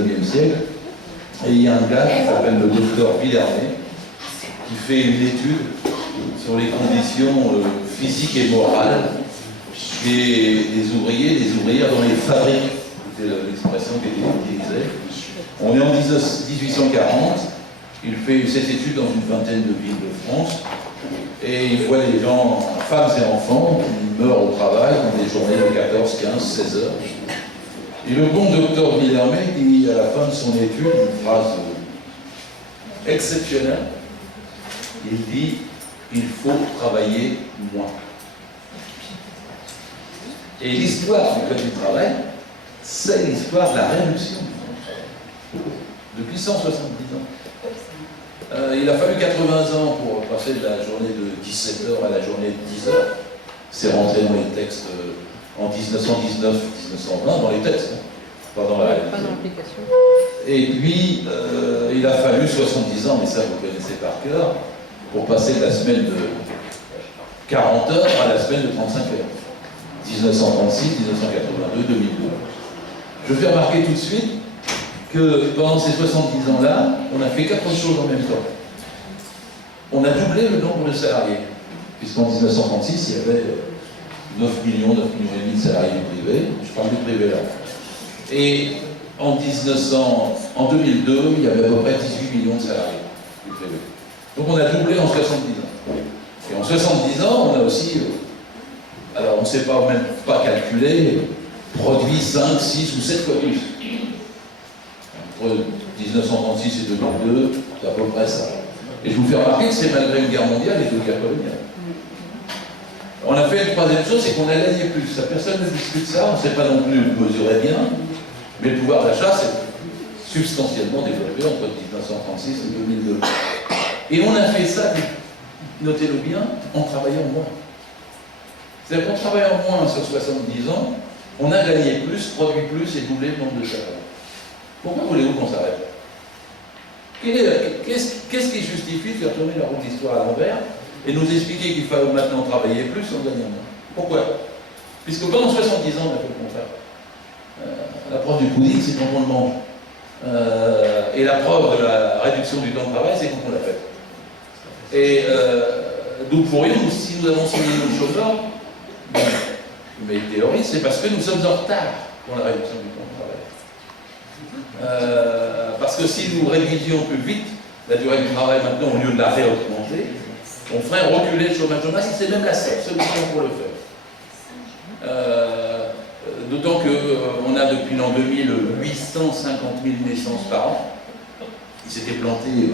19e siècle. Et il y a un gars qui s'appelle le docteur Villermé, qui fait une étude sur les conditions physiques et morales des ouvriers, des ouvrières dans les fabriques. C'était l'expression qu'il utilisait. On est en 1840, il fait cette étude dans une vingtaine de villes de France, et il voit les gens, femmes et enfants, qui meurent au travail dans des journées de 14, 15, 16 heures. Et le bon docteur Villermé dit à la fin de son étude une phrase exceptionnelle. Il dit « Il faut travailler moins ». Et l'histoire du Code du travail, c'est l'histoire de la réduction du temps de travail. Depuis 170 ans. Il a fallu 80 ans pour passer de la journée de 17 heures à la journée de 10 heures. C'est rentré dans les textes en 1919, 1920, dans les textes, pas dans la réalité. Pas dans l'application. Et puis, il a fallu 70 ans, mais ça vous connaissez par cœur, pour passer de la semaine de 40 heures à la semaine de 35 heures. 1936, 1982, 2002. Je fais remarquer tout de suite que pendant ces 70 ans-là, on a fait 4 choses en même temps. On a doublé le nombre de salariés, puisqu'en 1936, il y avait 9 millions et demi de salariés du privé. Je parle du privé là. Et en 2002, il y avait à peu près 18 millions de salariés du privé. Donc on a doublé en 70 ans. Et en 70 ans, on a aussi, alors on ne sait pas même pas calculer, produit 5, 6 ou 7 fois plus. Entre 1936 et 2002, c'est à peu près ça. Et je vous fais remarquer que c'est malgré une guerre mondiale et deux guerres coloniales. On a fait une troisième chose, c'est qu'on a gagné plus. Personne ne discute ça, on ne sait pas non plus mesurer bien, mais le pouvoir d'achat s'est substantiellement développé entre 1936 et 2002. Et on a fait ça, notez-le bien, en travaillant moins. C'est-à-dire qu'en travaillant moins sur 70 ans, on a gagné plus, produit plus et doublé le nombre de salariés. Pourquoi voulez-vous qu'on s'arrête? Qu'est-ce qui justifie de faire tourner la roue de l'histoire à l'envers et nous expliquer qu'il faut maintenant travailler plus en gagnant moins? Pourquoi? Puisque pendant 70 ans, on a fait le contraire. La preuve du pudding, c'est quand on le mange. Et la preuve de la réduction du temps de travail, c'est quand on l'a fait. Et nous pourrions, si nous avons 100 millions de chômeurs, mais théorie, c'est parce que nous sommes en retard pour la réduction du temps de travail. Parce que si nous réduisions plus vite la durée du travail maintenant au lieu de la réaugmenter, on ferait reculer le chômage. C'est même la seule solution pour le faire. D'autant qu'on a depuis l'an 2000 850 000 naissances par an. Ils s'étaient plantés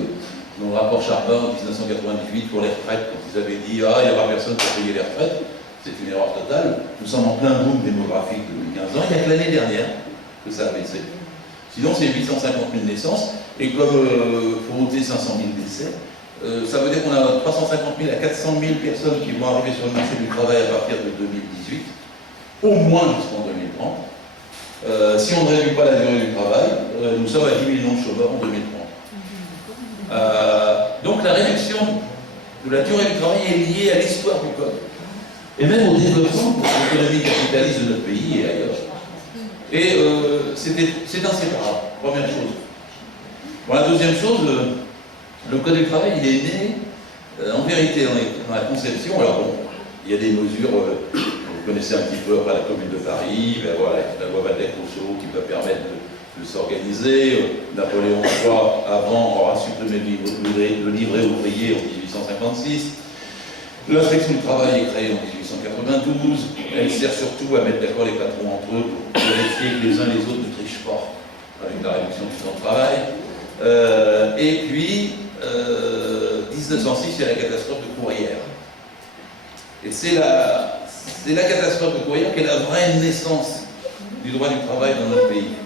dans le rapport Charbin en 1998 pour les retraites, quand ils avaient dit « Ah, il n'y aura personne pour payer les retraites ». C'est une erreur totale. Nous sommes en plein boom démographique depuis 15 ans. Il n'y a que l'année dernière que ça a baissé. Sinon, c'est 850 000 naissances. Et comme il faut ôter 500 000 décès, ça veut dire qu'on a 350 000 à 400 000 personnes qui vont arriver sur le marché du travail à partir de 2018, au moins jusqu'en 2030. Si on ne réduit pas la durée du travail, nous sommes à 10 millions de chômeurs en 2030. Donc la réduction de la durée du travail est liée à l'histoire du code. Et même au développement de l'économie capitaliste de notre pays et ailleurs. Et c'est inséparable, première chose. Bon, la deuxième chose, le Code du travail, il est né, en vérité, dans la conception. Alors bon, il y a des mesures, vous connaissez un petit peu après la Commune de Paris, ben voilà, la loi Waldeck-Rousseau qui va permettre de s'organiser. Napoléon III, avant, aura supprimé le livret ouvrier en 1856. L'inspection du travail est créée en 1892. Elle sert surtout à mettre d'accord les patrons entre eux pour vérifier que les uns les autres ne trichent pas avec la réduction du temps de travail. Et puis, 1906, il y a la catastrophe de Courrières. Et c'est la catastrophe de Courrières qui est la vraie naissance du droit du travail dans notre pays.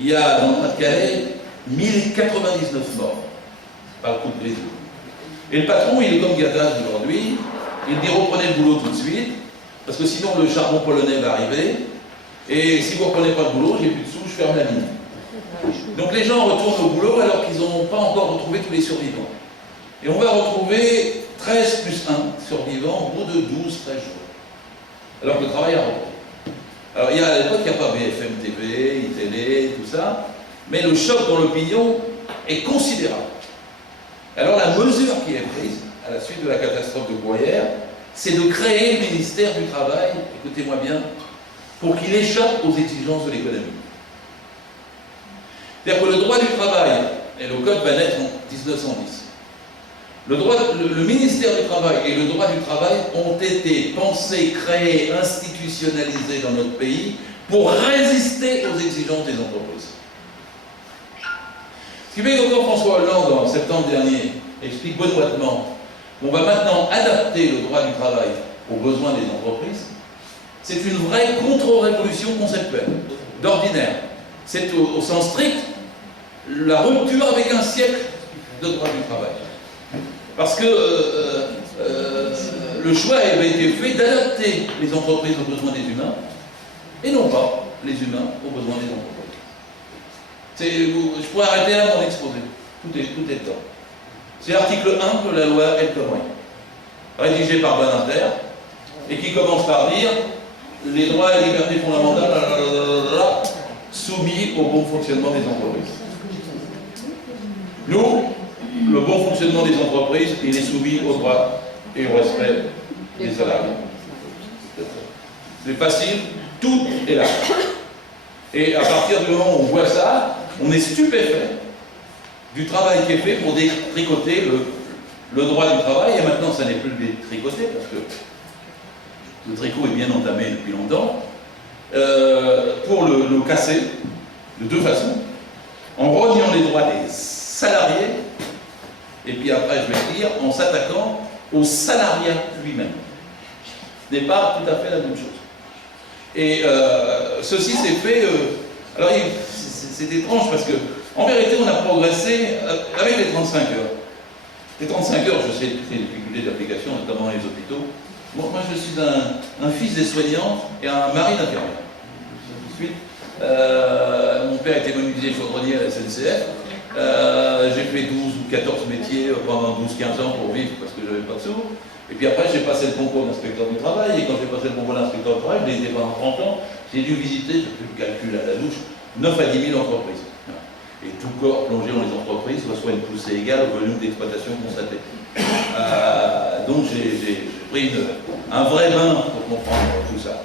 Il y a dans le Pas-de-Calais 1099 morts par coup de plaisir. Et le patron, il est comme Gattaz aujourd'hui, il dit reprenez le boulot tout de suite, parce que sinon le charbon polonais va arriver, et si vous ne reprenez pas le boulot, j'ai plus de sous, je ferme la mine. Donc les gens retournent au boulot alors qu'ils n'ont pas encore retrouvé tous les survivants. Et on va retrouver 13 plus 1 survivants au bout de 12-13 jours. Alors que le travail a repris. Alors à l'époque, il n'y a pas BFM TV, iTélé, tout ça. mais le choc dans l'opinion est considérable. Alors la mesure qui est prise, à la suite de la catastrophe de Courrières, c'est de créer le ministère du Travail, écoutez-moi bien, pour qu'il échappe aux exigences de l'économie. C'est-à-dire que le droit du travail, et le code va naître en 1910, le ministère du Travail et le droit du travail ont été pensés, créés, institutionnalisés dans notre pays pour résister aux exigences des entreprises. Ce qui fait que quand François Hollande, en septembre dernier, explique benoîtement qu'on va maintenant adapter le droit du travail aux besoins des entreprises, c'est une vraie contre-révolution conceptuelle, d'ordinaire. C'est au sens strict la rupture avec un siècle de droit du travail. Parce que le choix avait été fait d'adapter les entreprises aux besoins des humains et non pas les humains aux besoins des entreprises. Je pourrais arrêter là mon exposé. Tout est temps. C'est l'article 1 de la loi El Khomri, rédigé par Badinter, et qui commence par dire les droits et libertés fondamentales soumis au bon fonctionnement des entreprises. Nous, le bon fonctionnement des entreprises, il est soumis aux droits et au respect des salariés. C'est facile, tout est là. Et à partir du moment où on voit ça, on est stupéfait du travail qui est fait pour détricoter le droit du travail. Et maintenant, ça n'est plus le détricoter, parce que le tricot est bien entamé depuis longtemps, pour le casser de deux façons. En reniant les droits des salariés, et puis après, je vais dire, en s'attaquant au salariat lui-même. Ce n'est pas tout à fait la même chose. Et ceci s'est fait... alors, c'est étrange parce que, en vérité, on a progressé avec les 35 heures. Les 35 heures, je sais les difficultés d'application, notamment dans les hôpitaux. Bon, moi, je suis un fils des soignants et un mari d'infirmière. Tout de suite. Mon père était menuisier chaudronnier à la SNCF. J'ai fait 12 ou 14 métiers pendant 12-15 ans pour vivre parce que je n'avais pas de sous. Et puis après, j'ai passé le concours d'inspecteur du travail. Et quand j'ai passé le concours d'inspecteur du travail, je l'ai été pendant 30 ans. J'ai dû visiter, je fais le calcul à la louche, 9 à 10 000 entreprises. Et tout corps plongé dans les entreprises reçoit une poussée égale au volume d'exploitation constaté. Donc j'ai pris un vrai bain pour comprendre tout ça.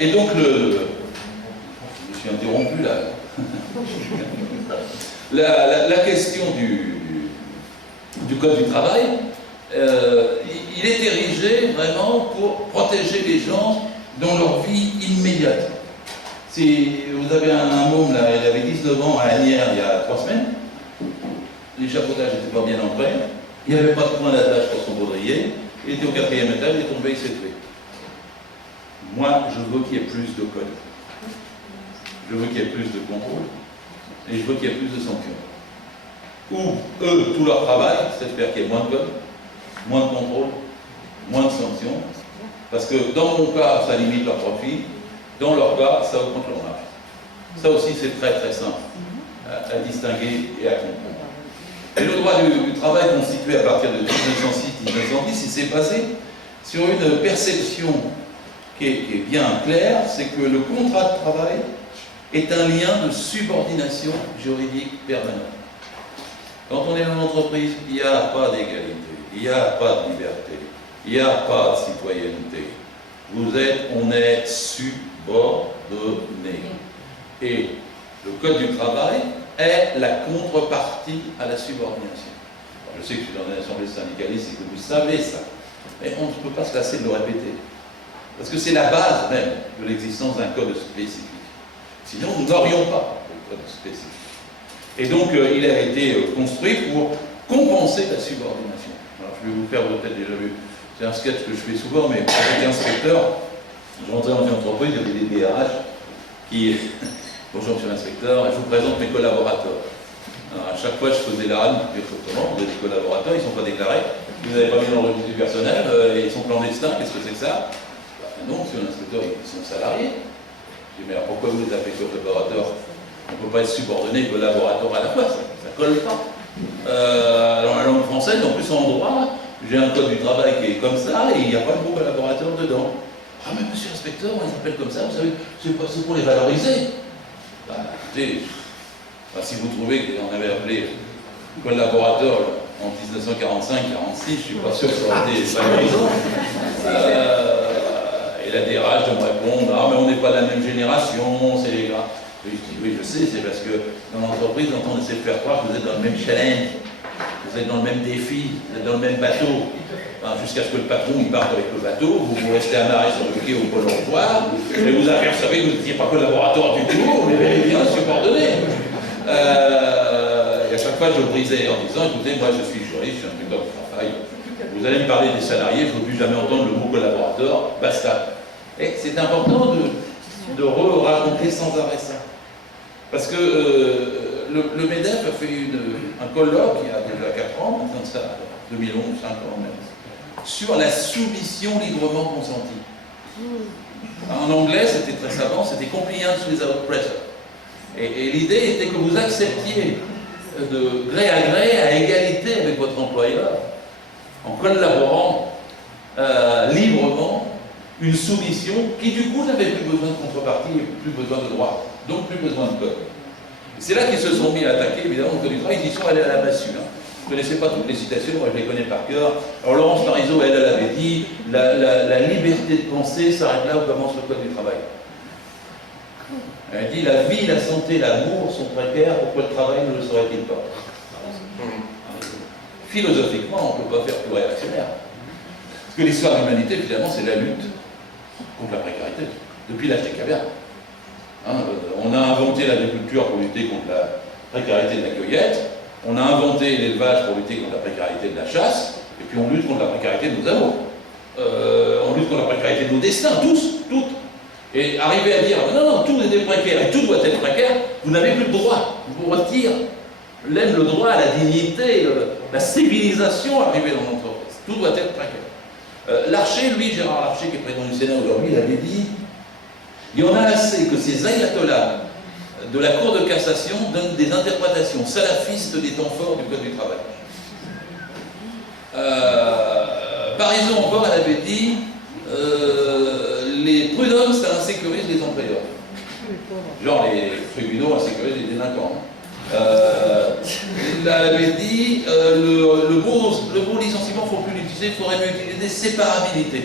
Et donc je suis interrompu là. La question du Code du travail, il est érigé vraiment pour protéger les gens dans leur vie immédiate. Si vous avez un môme là, il avait 19 ans à Agnières il y a 3 semaines, l'échafaudage n'était pas bien ancré, il n'y avait pas de point d'attache pour son baudrier, il était au 4e étage, il est tombé, il s'est tué. Moi, je veux qu'il y ait plus de code. Je veux qu'il y ait plus de contrôle. Et je veux qu'il y ait plus de sanctions. Ou, eux, tout leur travail, c'est de faire qu'il y ait moins de code, moins de contrôle, moins de sanctions. Parce que dans mon cas, ça limite leur profit. Dans leur cas, ça augmente leur marge. Ça aussi, c'est très très simple à distinguer et à comprendre. Et le droit du travail constitué à partir de 1906-1910, il s'est basé sur une perception qui est bien claire, c'est que le contrat de travail est un lien de subordination juridique permanente. Quand on est dans l'entreprise, il n'y a pas d'égalité, il n'y a pas de liberté, il n'y a pas de citoyenneté. On est subordonné. Et le Code du travail est la contrepartie à la subordination. Alors, je sais que je suis dans une assemblée syndicaliste et que vous savez ça, mais on ne peut pas se lasser de le répéter. Parce que c'est la base même de l'existence d'un code spécifique. Sinon, nous n'aurions pas de code spécifique. Et donc, il a été construit pour compenser la subordination. Alors, je vais vous faire, vous avez peut-être déjà vu, c'est un sketch que je fais souvent, mais avec inspecteur, je rentrais dans une entreprise, il y avait des DRH qui... Bonjour, monsieur l'inspecteur, je vous présente mes collaborateurs. Alors, à chaque fois, je faisais la rame, je disais comment, vous avez des collaborateurs, ils ne sont pas déclarés, vous n'avez pas mis dans le registre du personnel, ils sont clandestins, qu'est-ce que c'est que ça? Non, monsieur l'inspecteur, ils sont salariés. Je dis, mais alors pourquoi vous les appelez collaborateurs? On ne peut pas être subordonné collaborateur à la fois, ça ne colle pas. Dans la langue française, en plus en droit, j'ai un code du travail qui est comme ça, et il n'y a pas de mot collaborateur dedans. Ah mais monsieur l'inspecteur, on les appelle comme ça, vous savez, c'est pour les valoriser. Bah, écoutez, si vous trouvez qu'on avait appelé collaborateur en 1945-46, je ne suis pas sûr que ça aurait été valorisant. Et la DRH de me répondre, ah mais on n'est pas de la même génération, c'est les gars. Et je dis, oui je sais, c'est parce que dans l'entreprise, on essaie de faire croire que vous êtes dans le même challenge, vous êtes dans le même défi, vous êtes dans le même bateau. Enfin, jusqu'à ce que le patron il parte avec le bateau, vous restez amarré sur le quai au pôle emploi, et vous apercevez que vous n'étiez pas collaborateur du tout, mais bel et bien subordonné. Et à chaque fois, je brisais en disant, écoutez, moi je suis juriste, je suis un truc de travail, vous allez me parler des salariés, je ne veux plus jamais entendre le mot collaborateur, basta. Et c'est important de raconter sans arrêt ça. Parce que le MEDEF a fait un colloque il y a déjà 4 ans, maintenant ça, 2011, 5 ans même, sur la soumission librement consentie. En anglais, c'était très savant, c'était compliance without pressure. Et l'idée était que vous acceptiez de gré à gré, à égalité avec votre employeur, en collaborant librement, une soumission qui du coup n'avait plus besoin de contrepartie et plus besoin de droit, donc plus besoin de code. C'est là qu'ils se sont mis à attaquer, évidemment, le code du travail, ils y sont allés à la massue. Vous ne connaissez pas toutes les citations, moi je les connais par cœur. Alors Laurence Parisot, elle avait dit, la liberté de penser s'arrête là où commence le code du travail. Elle dit, la vie, la santé, l'amour sont précaires, pourquoi le travail ne le serait-il pas? Philosophiquement, on ne peut pas faire plus réactionnaire. Parce que l'histoire de l'humanité, finalement, c'est la lutte contre la précarité, depuis l'âge des cavernes. On a inventé l'agriculture pour lutter contre la précarité de la cueillette, on a inventé l'élevage pour lutter contre la précarité de la chasse, et puis on lutte contre la précarité de nos amours. On lutte contre la précarité de nos destins, tous, toutes. Et arriver à dire, non, tout est précaire et tout doit être précaire, vous n'avez plus de droit. Vous retire l'aime le droit à la dignité, la civilisation arrivée dans l'entreprise. Tout doit être précaire. Larcher, lui, Gérard Larcher, qui est président du Sénat aujourd'hui, il avait dit, il y en a assez que ces ayatollahs de la Cour de cassation donnent des interprétations salafistes des temps forts du Code du travail. Parisot encore, elle avait dit les prud'hommes, ça insécurise les employeurs. Genre les tribunaux insécurisent les délinquants. Elle avait dit le mot licenciement, il ne faut plus l'utiliser, il faudrait mieux utiliser séparabilité.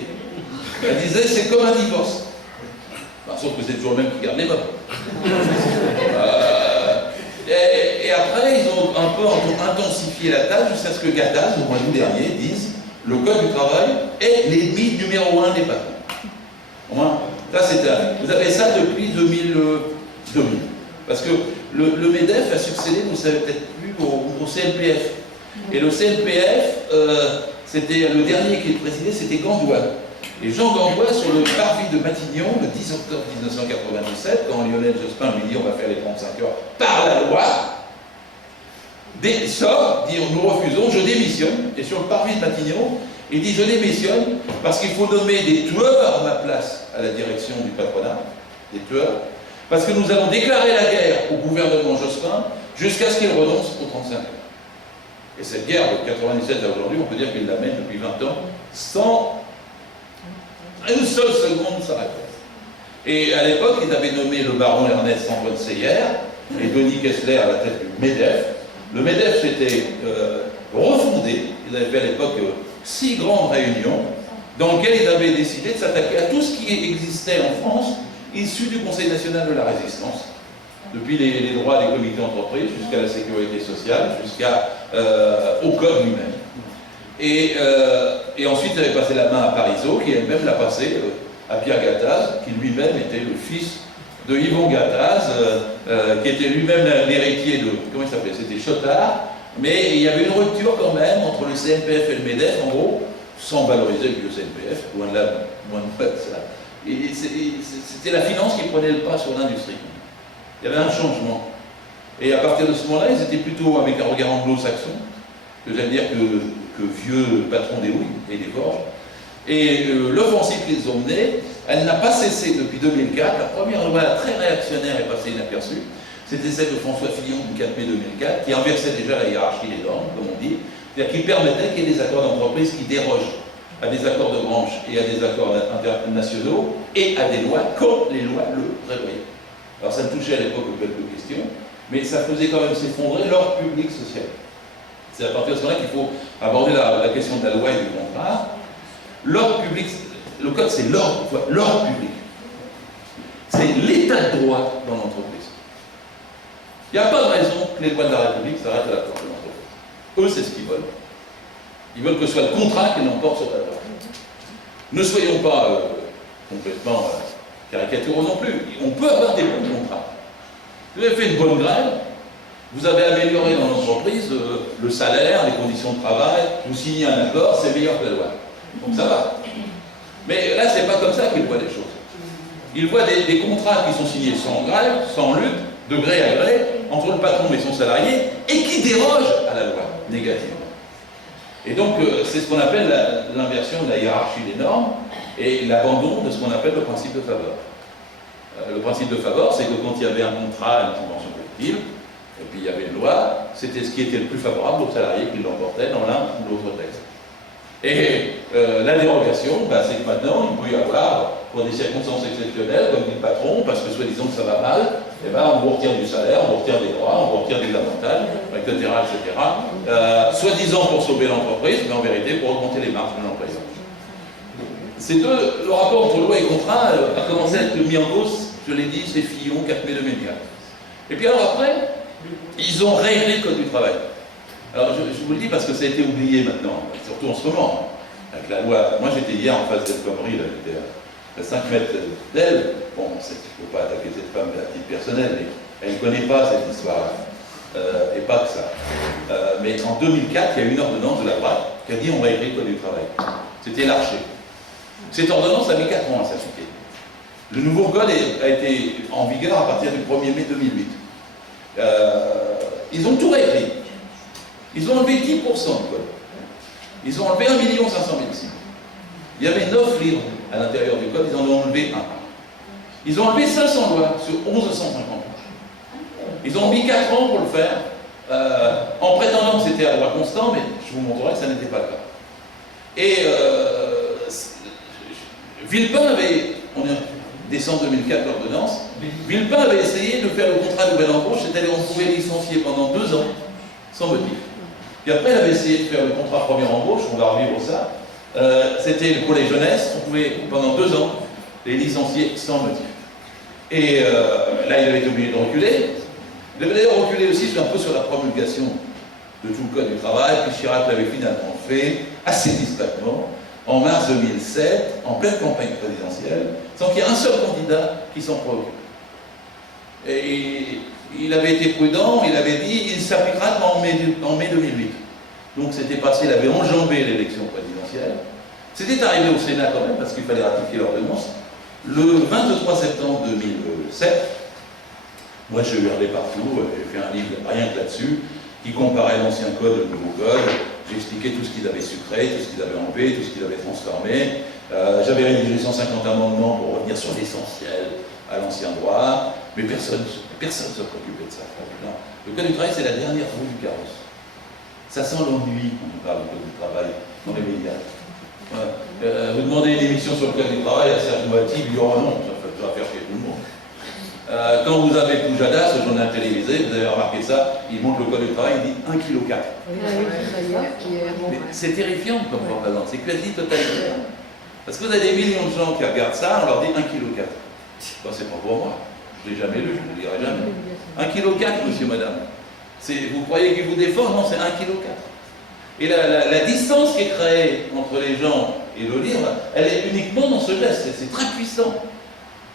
Elle disait c'est comme un divorce. Sauf que c'est toujours le même qui garde les meubles. Et après, ils ont un peu intensifié la tâche jusqu'à ce que Gattaz, au mois d'août dernier, dise le Code du travail est l'ennemi numéro 1 des patrons. Ça, vous avez ça depuis 2000. Parce que le MEDEF a succédé, vous ne savez peut-être plus, au CNPF. Et le CNPF, c'était le dernier qui est présidé, c'était Gandois. Et Jean Gandois, sur le parvis de Matignon, le 10 octobre 1997, quand Lionel Jospin lui dit on va faire les 35 heures par la loi, sort, dit nous refusons, je démissionne. Et sur le parvis de Matignon, il dit je démissionne parce qu'il faut nommer des tueurs à ma place à la direction du patronat, des tueurs, parce que nous allons déclarer la guerre au gouvernement Jospin jusqu'à ce qu'il renonce aux 35 heures. Et cette guerre de 97 à aujourd'hui, on peut dire qu'il la mène depuis 20 ans sans une seule seconde sa réponse. Et à l'époque, ils avaient nommé le baron Ernest Antoine Seyer et Denis Kessler à la tête du MEDEF. Le MEDEF s'était refondé. Ils avaient fait à l'époque 6 grandes réunions dans lesquelles ils avaient décidé de s'attaquer à tout ce qui existait en France issu du Conseil national de la résistance, depuis les droits des comités d'entreprise jusqu'à la sécurité sociale, jusqu'au code lui-même. Et ensuite, ils avaient passé la main à Parisot, qui elle-même l'a passé à Pierre Gattaz, qui lui-même était le fils de Yvon Gattaz, qui était lui-même l'héritier de, comment il s'appelait, c'était Chotard, mais il y avait une rupture quand même entre le CNPF et le MEDEF, en gros, sans valoriser le CNPF, loin de là, ça. Et c'était la finance qui prenait le pas sur l'industrie. Il y avait un changement. Et à partir de ce moment-là, ils étaient plutôt avec un regard anglo-saxon, que j'aime dire que vieux patron des houilles et des gorges. Et l'offensive qu'ils ont menée, elle n'a pas cessé depuis 2004. La première loi très réactionnaire est passée inaperçue. C'était celle de François Fillon du 4 mai 2004, qui inversait déjà la hiérarchie des normes, comme on dit, c'est-à-dire qui permettait qu'il y ait des accords d'entreprise qui dérogent à des accords de branche et à des accords internationaux et à des lois quand les lois le prévoyaient. Alors ça ne touchait à l'époque que quelques questions, mais ça faisait quand même s'effondrer l'ordre public social. C'est à partir de ce moment-là qu'il faut aborder la question de la loi et du contrat. L'ordre public, le code c'est l'ordre public. C'est l'état de droit dans l'entreprise. Il n'y a pas de raison que les lois de la République s'arrêtent à la porte de l'entreprise. Eux, c'est ce qu'ils veulent. Ils veulent que ce soit le contrat qui l'emporte sur la loi. Ne soyons pas complètement caricaturaux non plus. On peut avoir des bons contrats. Vous avez fait une bonne grève, vous avez amélioré dans l'entreprise le salaire, les conditions de travail, vous signez un accord, c'est meilleur que la loi. Donc ça va. Mais là, c'est pas comme ça qu'ils voient les choses. Ils voient des contrats qui sont signés sans grève, sans lutte, de gré à gré, entre le patron et son salarié, et qui dérogent à la loi, négativement. Et donc, c'est ce qu'on appelle l'inversion de la hiérarchie des normes et l'abandon de ce qu'on appelle le principe de faveur. Le principe de faveur, c'est que quand il y avait un contrat, une convention collective, et puis il y avait une loi, c'était ce qui était le plus favorable aux salariés qui l'emportaient dans l'un ou l'autre texte. Et la dérogation, c'est que maintenant, il peut y avoir, pour des circonstances exceptionnelles, comme dit le patron, parce que soi-disant que ça va mal, on vous retire du salaire, on vous retire des droits, on vous retire des avantages, etc., etc. Soi-disant pour sauver l'entreprise, mais en vérité pour augmenter les marges de l'employeur. Le rapport entre loi et contrat a commencé à être mis en cause, je l'ai dit, c'est Fillon, 4 mai 2004. Et puis alors après, ils ont réglé le Code du travail. Alors je vous le dis parce que ça a été oublié maintenant, surtout en ce moment, avec la loi. Moi j'étais hier en face d'El Khomri, j'étais à 5 mètres d'elle. Bon, je ne peux pas attaquer cette femme à titre personnel, mais elle ne connaît pas cette histoire, et pas que ça. Mais en 2004, il y a eu une ordonnance de la droite qui a dit on va écrire le Code du travail. C'était Larcher. Cette ordonnance a mis 4 ans à s'appliquer. Le nouveau code a été en vigueur à partir du 1er mai 2008. Ils ont tout réécrit. Ils ont enlevé 10% du code. Ils ont enlevé 1 500 000 signes. Il y avait 9 livres à l'intérieur du code, ils en ont enlevé 1. Ils ont enlevé 500 lois sur 1150 pages. Ils ont mis 4 ans pour le faire, en prétendant que c'était à droit constant, mais je vous montrerai que ça n'était pas le cas. Et Villepin avait, on est décembre 2004 l'ordonnance, Villepin avait essayé de faire le contrat de nouvelle embauche, c'est-à-dire on pouvait licencier pendant 2 ans, sans motif. Puis après, il avait essayé de faire le contrat première embauche, on va revivre ça. C'était pour les jeunesses, on pouvait pendant 2 ans les licencier sans motif. Et là, il avait été obligé de reculer. Il avait d'ailleurs reculé aussi un peu sur la promulgation de tout le Code du travail, puis Chirac l'avait finalement fait, assez discrètement, en mars 2007, en pleine campagne présidentielle, sans qu'il y ait un seul candidat qui s'en préoccupe. Et il avait été prudent, il avait dit il s'appliquera qu'en mai 2008. Donc c'était passé, il avait enjambé l'élection présidentielle. C'était arrivé au Sénat quand même, parce qu'il fallait ratifier l'ordonnance. Le 23 septembre 2007, moi je hurlais partout, j'ai fait un livre rien que là-dessus, qui comparait l'ancien code et le nouveau code. J'expliquais tout ce qu'ils avaient sucré, tout ce qu'ils avaient enlevé, tout ce qu'ils avaient transformé. J'avais rédigé 150 amendements pour revenir sur l'essentiel à l'ancien droit, mais personne ne se préoccupait de ça. Non. Le Code du travail, c'est la dernière roue du carrosse. Ça sent l'ennui quand on parle du Code du travail dans les médias. Vous demandez une émission sur le Code du travail à Serge Moati, il dit oh non, ça va faire chier tout le monde. Quand vous avez Poujadas, le journal télévisé, vous avez remarqué ça, il montre le Code du travail, il dit 1,4 kg. C'est terrifiant comme propagande, c'est quasi totalitaire. Parce que vous avez des millions de gens qui regardent ça, on leur dit 1,4 kg. Bon, c'est pas pour moi, je ne l'ai jamais lu, je ne le lirai jamais. 1,4 kg, monsieur, madame. Vous croyez qu'il vous défend? Non, c'est 1,4 kg. Et la distance qui est créée entre les gens et le livre, elle est uniquement dans ce geste, c'est très puissant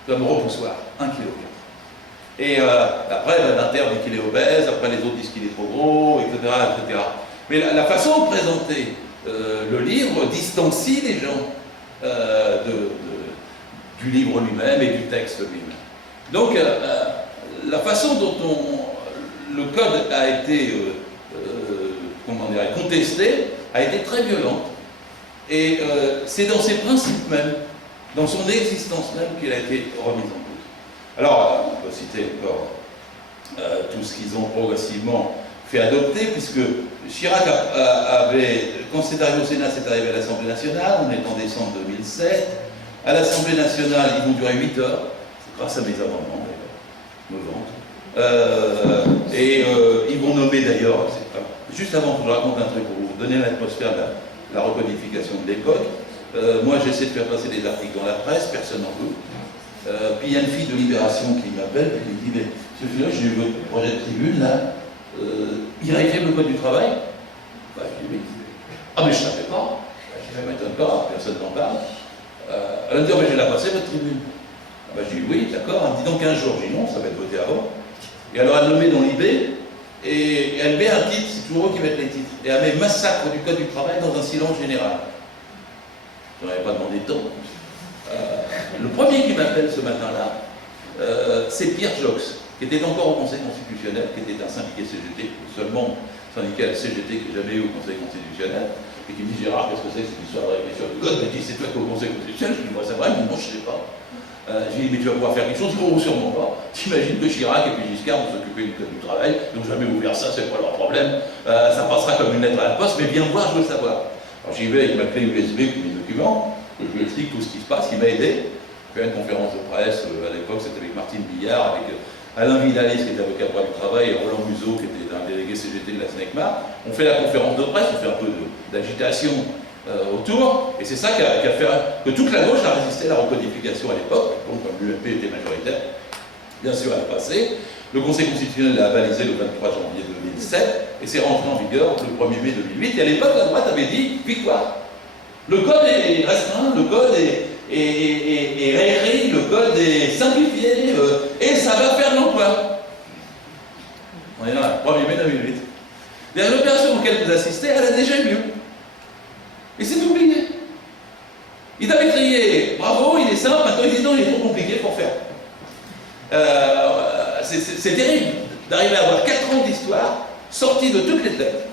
comme repoussoir, 1,4 kg. Et après, l'Inter dit qu'il est obèse, après les autres disent qu'il est trop gros, etc. etc. Mais la façon de présenter le livre distancie les gens du livre lui-même et du texte lui-même. Donc, la façon dont le code a été contesté a été très violente. Et c'est dans ses principes même, dans son existence même, qu'il a été remis en cause. Alors, on peut citer encore tout ce qu'ils ont progressivement fait adopter, puisque Chirac quand c'est arrivé au Sénat, c'est arrivé à l'Assemblée nationale, on est en décembre 2007. À l'Assemblée nationale, ils vont durer 8 heures, c'est grâce à mes amendements d'ailleurs. Ils vont nommer d'ailleurs, juste avant que je raconte un truc pour vous donner l'atmosphère de la recodification de l'époque, moi j'essaie de faire passer des articles dans la presse, personne n'en veut. Puis il y a une fille de Libération qui m'appelle et qui me dit, mais monsieur Philot, j'ai eu votre projet de tribune là, il réfère le code du travail? Bah, je dis oui. Ah mais je ne savais pas. Bah, je ne m'étonne pas, personne n'en parle. Elle me dit, oh, mais je l'ai passé votre tribune. Ah, bah, je dis oui, d'accord, elle me dit dans 15 jours, je dis non, ça va être voté avant. Et alors elle le met dans l'IB, et elle met un titre, c'est toujours eux qui mettent les titres, et elle met massacre du code du travail dans un silence général. Je n'aurais pas demandé tant. Le premier qui m'appelle ce matin-là, c'est Pierre Jox, qui était encore au Conseil constitutionnel, qui était un syndiqué CGT, seulement syndicat CGT que j'ai jamais eu au Conseil constitutionnel, et qui me dit, Gérard, qu'est-ce que c'est que cette histoire de réflexion du code? Il me dit, c'est toi qui es au Conseil constitutionnel? Je lui dis, moi c'est vrai, mais moi je ne sais pas. Je lui dis, mais tu vas pouvoir faire quelque chose? Oh, sûrement pas. T'imagines que Chirac et puis Giscard vont s'occuper du code du travail, donc jamais ouvert ça, c'est pas leur problème. Ça passera comme une lettre à la poste, mais viens me voir, je veux savoir. Alors j'y vais avec ma clé USB et mes documents, je lui explique tout ce qui se passe, il m'a aidé. J'ai fait une conférence de presse, à l'époque c'était avec Martine Billard, avec Alain Vidalis qui était avocat de droit du travail, et Roland Museau qui était un délégué CGT de la SNECMA. On fait la conférence de presse, on fait un peu d'agitation autour, et c'est ça qui a fait que toute la gauche a résisté à la recodification à l'époque, donc comme l'UMP était majoritaire, bien sûr elle est passée. Le Conseil constitutionnel l'a balisé le 23 janvier 2007, et c'est rentré en vigueur le 1er mai 2008, et à l'époque la droite avait dit victoire. Le code est restreint, le code est réécrit, le code est simplifié, et ça va faire l'emploi. On est là, 1er mai 2008. L'opération auquel vous assistez, elle a déjà eu lieu. Et c'est oublié. Ils avaient crié, bravo, il est simple, maintenant ils disent non, il est trop compliqué pour faire. C'est terrible d'arriver à avoir 4 ans d'histoire sortis de toutes les têtes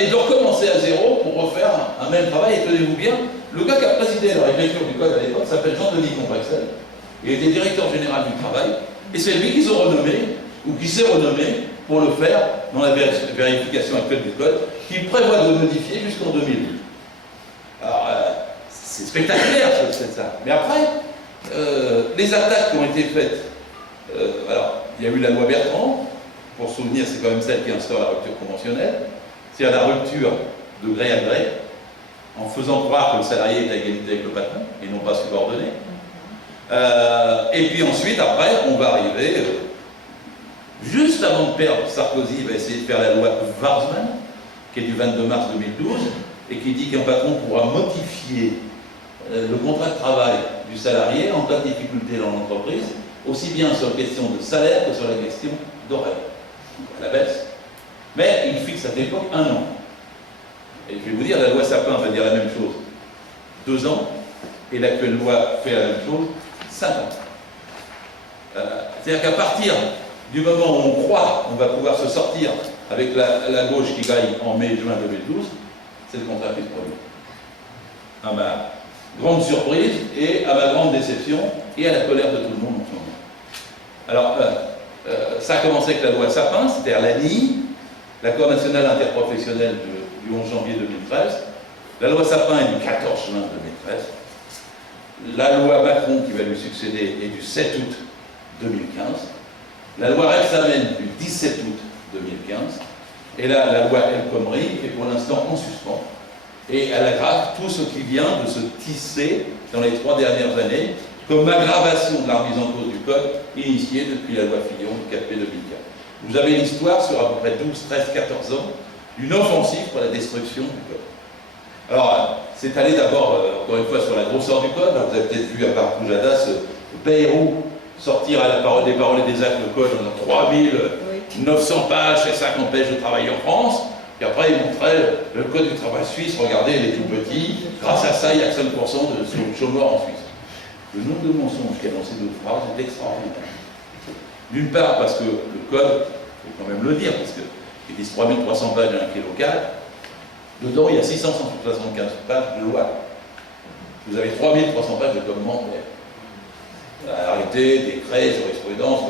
et de recommencer à zéro pour refaire un même travail. Et tenez-vous bien, le gars qui a présidé la réécriture du code à l'époque s'appelle Jean-Denis Combrexel. Il était directeur général du travail et c'est lui qu'ils ont renommé, ou qui s'est renommé, pour le faire dans la vérification actuelle du code, qui prévoit de modifier jusqu'en 2008. Alors, c'est spectaculaire, ça. Mais après, les attaques qui ont été faites, alors, il y a eu la loi Bertrand, pour souvenir, c'est quand même celle qui instaure la rupture conventionnelle, c'est-à-dire la rupture de gré à gré, en faisant croire que le salarié est à égalité avec le patron, et non pas subordonné. Et puis ensuite, après, on va arriver, juste avant de perdre, Sarkozy va essayer de faire la loi Warsmann, qui est du 22 mars 2012, et qui dit qu'un patron pourra modifier le contrat de travail du salarié en cas de difficulté dans l'entreprise, aussi bien sur la question de salaire que sur la question d'horaire, à la baisse. Mais il fixe à cette époque 1 an. Et je vais vous dire, la loi Sapin va dire la même chose 2 ans, et l'actuelle loi fait la même chose 5 ans. C'est-à-dire qu'à partir du moment où on croit qu'on va pouvoir se sortir avec la gauche qui gagne en mai-juin 2012, c'est le contraire qui se produit. À ma grande surprise et à ma grande déception et à la colère de tout le monde en ce moment. Alors, ça a commencé avec la loi Sapin, c'est-à-dire l'ANI, l'accord national interprofessionnel du 11 janvier 2013. La loi Sapin est du 14 juin 2013. La loi Macron qui va lui succéder est du 7 août 2015. La loi Rebsamen du 17 août 2015. Et là, la loi El Khomri est pour l'instant en suspens. Et elle aggrave tout ce qui vient de se tisser dans les 3 dernières années comme aggravation de la remise en cause du code initiée depuis la loi Fillon du 4 mai 2004. Vous avez l'histoire sur à peu près 12, 13, 14 ans d'une offensive pour la destruction du code. Alors, c'est allé d'abord, encore une fois, sur la grosseur du code. Vous avez peut-être vu à part Poujadas, Bayrou sortir à la parole des paroles et des actes de code dans 3900 pages, c'est ça qu'empêche de travailler en France. Et après, il montrait le code du travail suisse, regardez, il est tout petit. Grâce à ça, il y a 5% de chômeurs en Suisse. Le nombre de mensonges qu'il y a dans ces 2 phrases est extraordinaire. D'une part, parce que le code, il faut quand même le dire, parce qu'il disent 3300 pages d'un kilo-4, dedans, il y a 675 pages de loi. Vous avez 3300 pages de commentaires. Arrêté, décret, jurisprudence,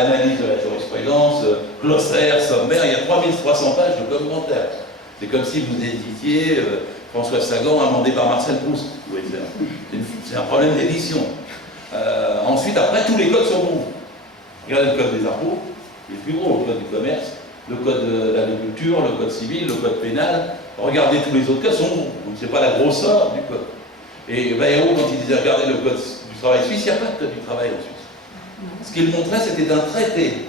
analyse de la jurisprudence, glossaire, sommaire, il y a 3300 pages de commentaires. C'est comme si vous éditiez François Sagan amendé par Marcel Proust. C'est un problème d'édition. Ensuite, après, tous les codes sont bons. Regardez le code des impôts, il est plus gros, le code du commerce, le code de l'agriculture, le code civil, le code pénal. Regardez tous les autres codes sont bons. Donc c'est pas la grosseur du code. Et Bayrou, quand il disait regardez le code du travail suisse, il n'y a pas de code du travail en Suisse. Ce qu'il montrait, c'était un traité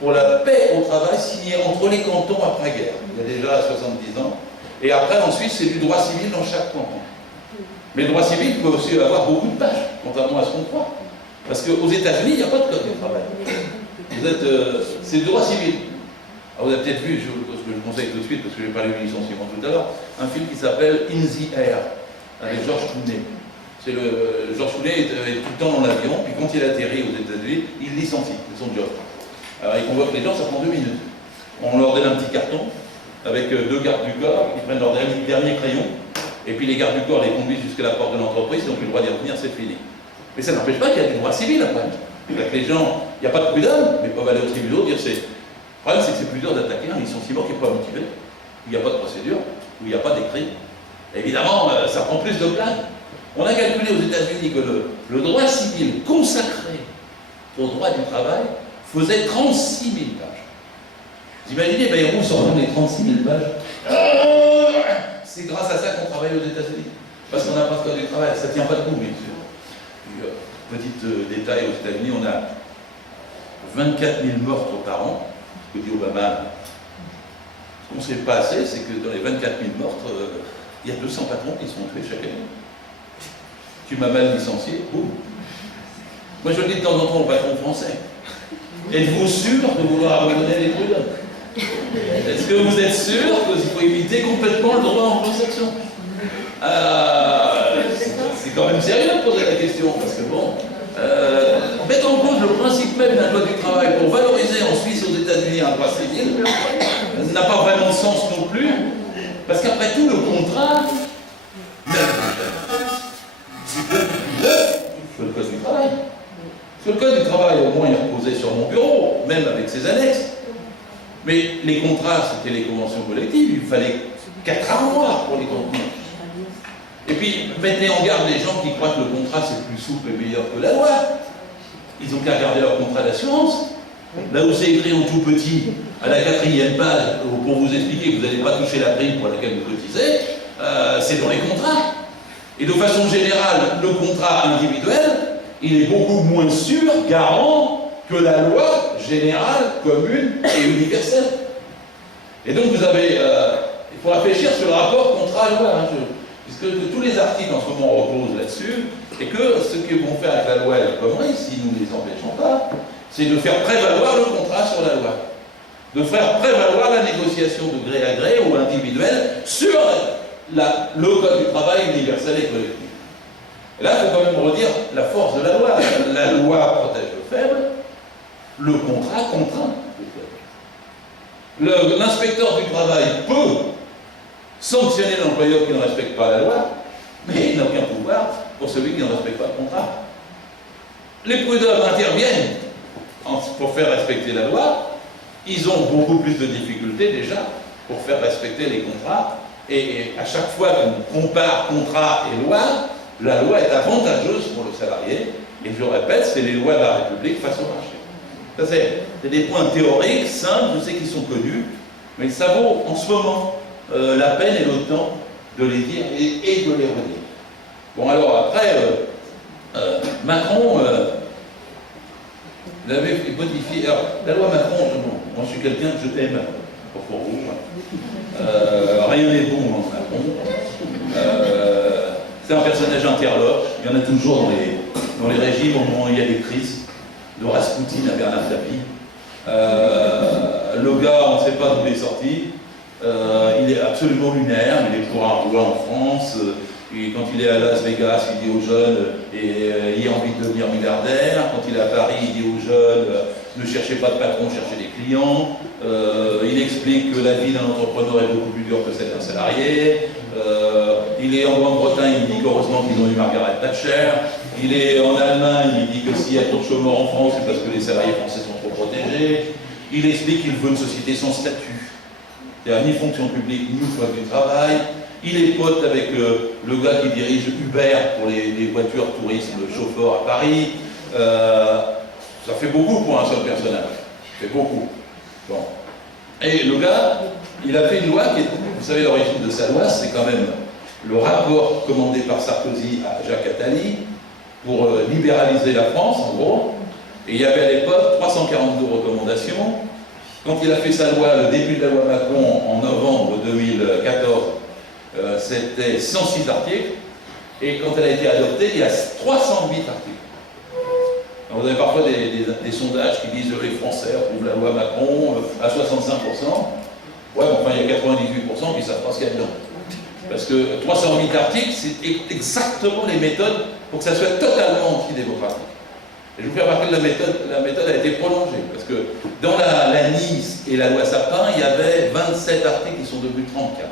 pour la paix au travail signé entre les cantons après-guerre. Il y a déjà 70 ans. Et après, en Suisse, c'est du droit civil dans chaque canton. Mais le droit civil peut aussi avoir beaucoup de pages, contrairement à ce qu'on croit. Parce qu'aux États-Unis, il n'y a pas de code du travail. C'est le droit civil. Alors vous avez peut-être vu, je le conseille tout de suite, parce que je vais parler du licenciement tout à l'heure, un film qui s'appelle In the Air, avec George Clooney. George Clooney est tout le temps dans l'avion, puis quand il atterrit aux États-Unis, il licencie, c'est son job. Alors il convoque les gens, ça prend 2 minutes. On leur donne un petit carton, avec 2 gardes du corps, qui prennent leur dernier crayon, et puis les gardes du corps les conduisent jusqu'à la porte de l'entreprise, donc le droit d'y revenir, c'est fini. Mais ça n'empêche pas qu'il y a du droit civil après. Donc les gens, il n'y a pas de prud'homme, mais peuvent aller au tribunal dire c'est. Le problème, c'est que c'est plus dur d'attaquer un licenciement qui n'est pas motivé, où il n'y a pas de procédure, où il n'y a pas d'écrit. Évidemment, ça prend plus de place. On a calculé aux États-Unis que le droit civil consacré au droit du travail faisait 36 000 pages. Vous imaginez Bayrou sortant les 36 000 pages. C'est grâce à ça qu'on travaille aux États-Unis. Parce qu'on n'a pas de code du travail, ça ne tient pas debout, bien sûr. Petit détail, aux États-Unis, on a 24 000 meurtres par an. Ce que dit Obama. Ce qu'on ne sait pas assez, c'est que dans les 24 000 meurtres, il y a 200 patrons qui sont tués chaque année. Tu m'as mal licencié, boum. Moi, je le dis de temps en temps aux patrons français. Êtes-vous sûr de vouloir abandonner les prud'hommes? Est-ce que vous êtes sûr qu'il faut éviter complètement le droit anglo-saxon? C'est quand même sérieux de poser la question, parce que bon, mettre en cause le principe même d'un code du travail pour valoriser en Suisse, aux États-Unis, un droit civil, n'a pas vraiment de sens non plus, parce qu'après tout, le contrat, même c'est beaucoup plus neuf que le code du travail. Parce que le code du travail, au moins, il est reposé sur mon bureau, même avec ses annexes. Mais les contrats, c'était les conventions collectives, il fallait 4 armoires pour les contenir. Et puis, mettez en garde les gens qui croient que le contrat c'est plus souple et meilleur que la loi. Ils n'ont qu'à regarder leur contrat d'assurance. Là où c'est écrit en tout petit, à la 4e page, pour vous expliquer que vous n'allez pas toucher la prime pour laquelle vous cotisez, c'est dans les contrats. Et de façon générale, le contrat individuel, il est beaucoup moins sûr, garant, que la loi générale, commune et universelle. Et donc vous avez, il faut réfléchir sur le rapport contrat-loi. Puisque tous les articles en ce moment reposent là-dessus, et que ce qu'ils vont faire avec la loi et la connerie, si nous ne les empêchons pas, c'est de faire prévaloir le contrat sur la loi. De faire prévaloir la négociation de gré à gré ou individuelle sur le code du travail universel et collectif. Et là, il faut quand même redire la force de la loi. La loi protège le faible, le contrat contraint le faible. L'inspecteur du travail peut sanctionner l'employeur qui ne respecte pas la loi, mais il n'a aucun pouvoir pour celui qui ne respecte pas le contrat. Les prud'hommes interviennent pour faire respecter la loi. Ils ont beaucoup plus de difficultés déjà pour faire respecter les contrats. Et à chaque fois qu'on compare contrat et loi, la loi est avantageuse pour le salarié. Et je répète, c'est les lois de la République face au marché. Ça, c'est des points théoriques, simples, je sais qu'ils sont connus, mais ça vaut en ce moment la peine et le temps de les dire et de les redire. Bon, alors après, Macron l'avait modifié. Alors, la loi Macron, moi je suis quelqu'un que je aime, pour vous. Rien n'est bon dans Macron. C'est un personnage interlope, il y en a toujours dans les régimes au moment où il y a des crises, de Rasputin à Bernard Tapie. Le gars, on ne sait pas d'où il est sorti. Il est absolument lunaire, il est pour un roi en France, et quand il est à Las Vegas, il dit aux jeunes ayez envie de devenir milliardaire, quand il est à Paris, il dit aux jeunes ne cherchez pas de patron, cherchez des clients, il explique que la vie d'un entrepreneur est beaucoup plus dure que celle d'un salarié, il est en Grande-Bretagne, il dit qu'heureusement qu'ils ont eu Margaret Thatcher, il est en Allemagne, il dit que s'il y a trop de chômeurs en France, c'est parce que les salariés français sont trop protégés, il explique qu'il veut une société sans statut. C'est-à-dire ni fonction publique, ni code du travail. Il est pote avec le gars qui dirige Uber pour les voitures tourisme, le chauffeur à Paris. Ça fait beaucoup pour un seul personnage. Ça fait beaucoup. Bon. Et le gars, il a fait une loi qui est, vous savez, l'origine de sa loi, c'est quand même le rapport commandé par Sarkozy à Jacques Attali pour libéraliser la France, en gros. Et il y avait à l'époque 342 recommandations. Quand il a fait sa loi, le début de la loi Macron, en novembre 2014, c'était 106 articles. Et quand elle a été adoptée, il y a 308 articles. Alors vous avez parfois des sondages qui disent que les Français approuvent la loi Macron à 65%. Ouais, mais enfin, il y a 98% qui ne savent pas ce qu'il y a dedans. Parce que 308 articles, c'est exactement les méthodes pour que ça soit totalement antidémocratique. Et je vous fais remarquer que la méthode a été prolongée. Parce que dans la Nice et la loi Sapin, il y avait 27 articles qui sont devenus 34.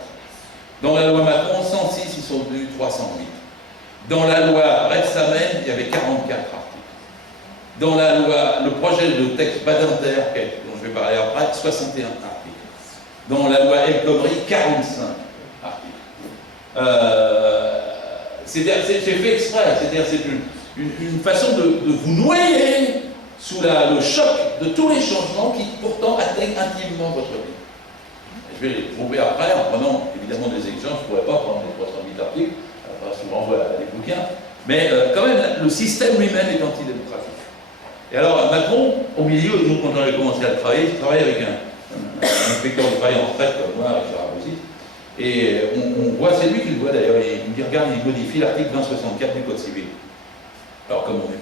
Dans la loi Macron, 106, ils sont devenus 308. Dans la loi Rebsamen, il y avait 44 articles. Dans la loi, le projet de texte Badinter, dont je vais parler après, 61 articles. Dans la loi El Khomri, 45 articles. C'est fait exprès, c'est-à-dire c'est une façon de vous noyer sous le choc de tous les changements qui pourtant atteignent intimement votre vie. Je vais les prouver après en prenant évidemment des exemples, je ne pourrais pas prendre les 308 articles, enfin, je vous renvoie à des bouquins, mais quand même le système lui-même est antidémocratique. Et alors Macron, au milieu, nous quand on a commencé à travailler, je travaille avec un inspecteur du travail en retraite comme moi, avec Gérard Bouzy, et on voit, c'est lui qui le voit d'ailleurs, il me dit regarde, il modifie l'article 2064 du Code civil. Alors comme on est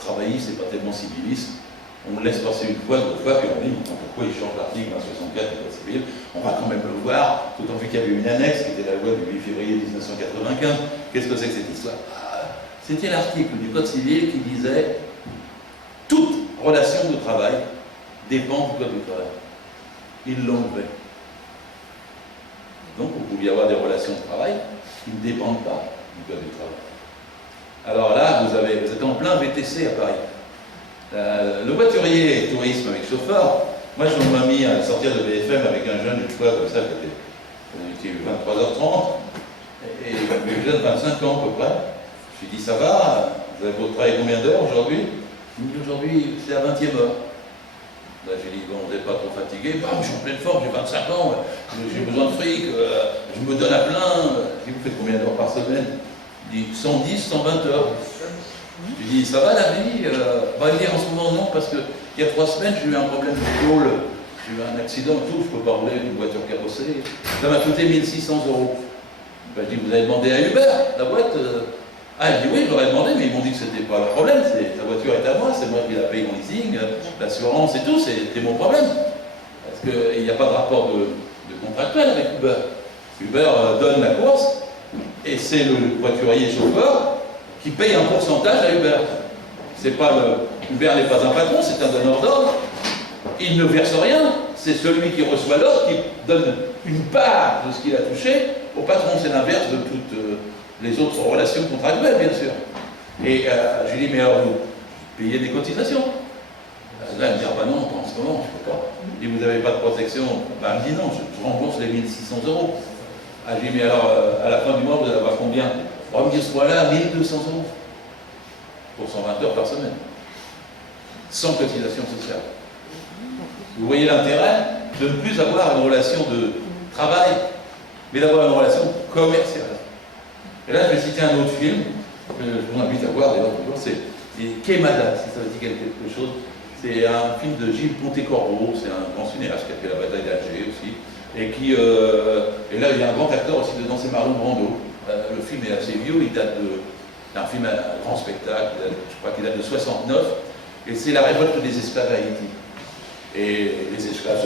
travailliste, c'est pas tellement civiliste, on le laisse passer une fois, deux fois, puis on dit pourquoi il change l'article 2064 du Code civil, on va quand même le voir, d'autant plus qu'il y avait une annexe qui était la loi du 8 février 1995. Qu'est-ce que c'est que cette histoire? C'était l'article du Code civil qui disait toute relation de travail dépend du Code du travail. Il l'enlevait. Donc vous pouviez avoir des relations de travail qui ne dépendent pas du Code du travail. Alors là, vous êtes en plein VTC à Paris. Le voiturier et tourisme avec chauffeur, moi je m'ai mis à sortir de BFM avec un jeune une fois comme ça qui était 23h30 et le jeune 25 ans à peu près. Je lui ai dit ça va, vous avez travaillé combien d'heures aujourd'hui? Il me dit aujourd'hui c'est la 20e heure. Là j'ai dit bon, vous n'êtes pas trop fatigué? Bah, je suis en pleine forme, j'ai 25 ans, j'ai besoin de fric, je me donne à plein. Je dis vous faites combien d'heures par semaine? Il dit 110, 120 heures. Je lui dis ça va la vie? Bah, il dit en ce moment non, parce qu'il y a 3 semaines j'ai eu un problème de tôle, j'ai eu un accident et tout, je ne peux pas rouler une voiture carrossée. Ça m'a coûté 1 600 €. Ben, je dis vous avez demandé à Uber, la boîte? Ah, il dit oui, je leur ai demandé, mais ils m'ont dit que c'était pas le problème, la voiture est à moi, c'est moi qui la paye en leasing, l'assurance et tout, c'était mon problème. Parce qu'il n'y a pas de rapport de contractuel avec Uber. Uber donne la course, et c'est le voiturier chauffeur qui paye un pourcentage à Uber. Uber n'est pas un patron, c'est un donneur d'ordre. Il ne verse rien, c'est celui qui reçoit l'ordre qui donne une part de ce qu'il a touché au patron. C'est l'inverse de toutes les autres relations contractuelles, bien sûr. Et je lui dis, mais alors vous payez des cotisations? Là, elle me dit, ah bah non, en ce moment, je ne peux pas. Je dis, vous n'avez pas de protection? Ben, elle me dit, non, je rembourse les 1 600 €. Ah, je lui dis, mais alors, à la fin du mois, vous allez avoir combien? On va me dire, ce mois-là, 1 200 € pour 120 heures par semaine, sans cotisation sociale. Vous voyez l'intérêt de ne plus avoir une relation de travail, mais d'avoir une relation commerciale. Et là, je vais citer un autre film, que je vous invite à voir d'ailleurs toujours, c'est Quémada, si ça vous dit quelque chose. C'est un film de Gilles Pontecorvo, c'est un grand cinéaste qui a fait la bataille d'Alger aussi, et et là, il y a un grand acteur aussi dedans, c'est Marlon Brando. Le film est assez vieux, il date d'un film à grand spectacle, je crois qu'il date de 69, et c'est la révolte des esclaves à Haïti. Et les esclaves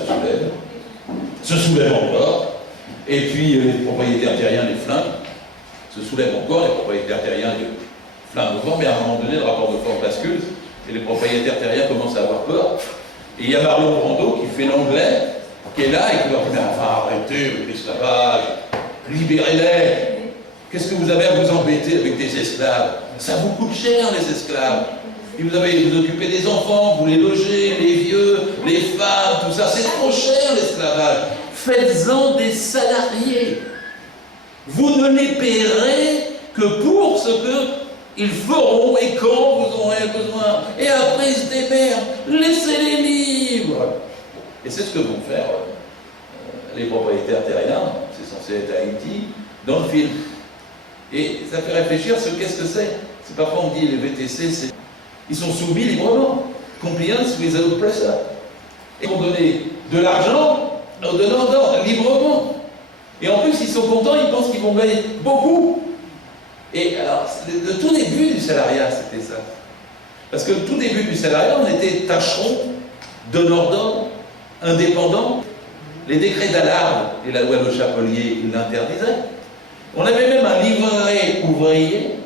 se soulèvent encore, et puis les propriétaires terriens les flinguent, se soulèvent encore, les propriétaires terriens les flinguent encore, mais à un moment donné, le rapport de force bascule, et les propriétaires terriens commencent à avoir peur. Et il y a Marlon Brando qui fait l'anglais, qui est là et qui leur dit, mais enfin arrêtez avec l'esclavage, libérez-les. Qu'est-ce que vous avez à vous embêter avec des esclaves? Ça vous coûte cher, les esclaves. Et vous occupez des enfants, vous les logez, les vieux, les femmes, tout ça. C'est trop cher, l'esclavage. Faites-en des salariés. Vous ne les paierez que pour ce que ils feront et quand vous aurez besoin. Et après, ils se démerdent. Laissez-les libres. Et c'est ce que vont faire les propriétaires terriens, c'est censé être Haïti, dans le film. Et ça fait réfléchir sur qu'est-ce que c'est. C'est parfois on dit les VTC, ils sont soumis librement. Compliance without pressure. Et ils vont donner de l'argent aux donneurs librement. Et en plus, ils sont contents, ils pensent qu'ils vont gagner beaucoup. Et alors, le tout début du salariat, c'était ça. Parce que le tout début du salariat, on était tâcherons, donneurs d'ordre, indépendants. Les décrets d'Allard et la loi Le Chapelier, ils l'interdisaient. On avait même un livret ouvrier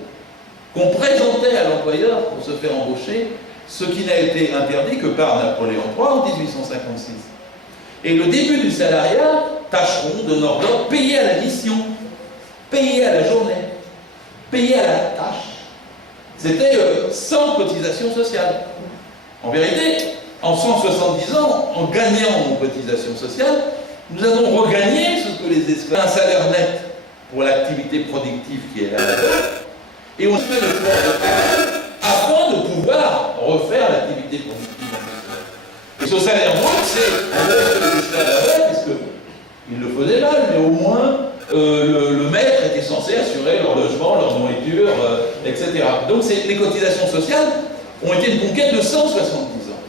qu'on présentait à l'employeur pour se faire embaucher, ce qui n'a été interdit que par Napoléon III en 1856. Et le début du salariat, tâcherons, donneurs d'ordre, payés à la mission, payés à la journée, payés à la tâche. C'était sans cotisation sociale. En vérité, en 170 ans, en gagnant en cotisation sociale, nous avons regagné ce que les esclaves, un salaire net pour l'activité productive qui est là, et on fait le sport de travail afin de pouvoir refaire l'activité productive en question. Et ce salaire brut, c'est en fait que les esclaves avaient, puisqu'ils le faisaient mal, mais au moins le maître était censé assurer leur logement, leur nourriture, etc. Donc les cotisations sociales ont été une conquête de 170 ans.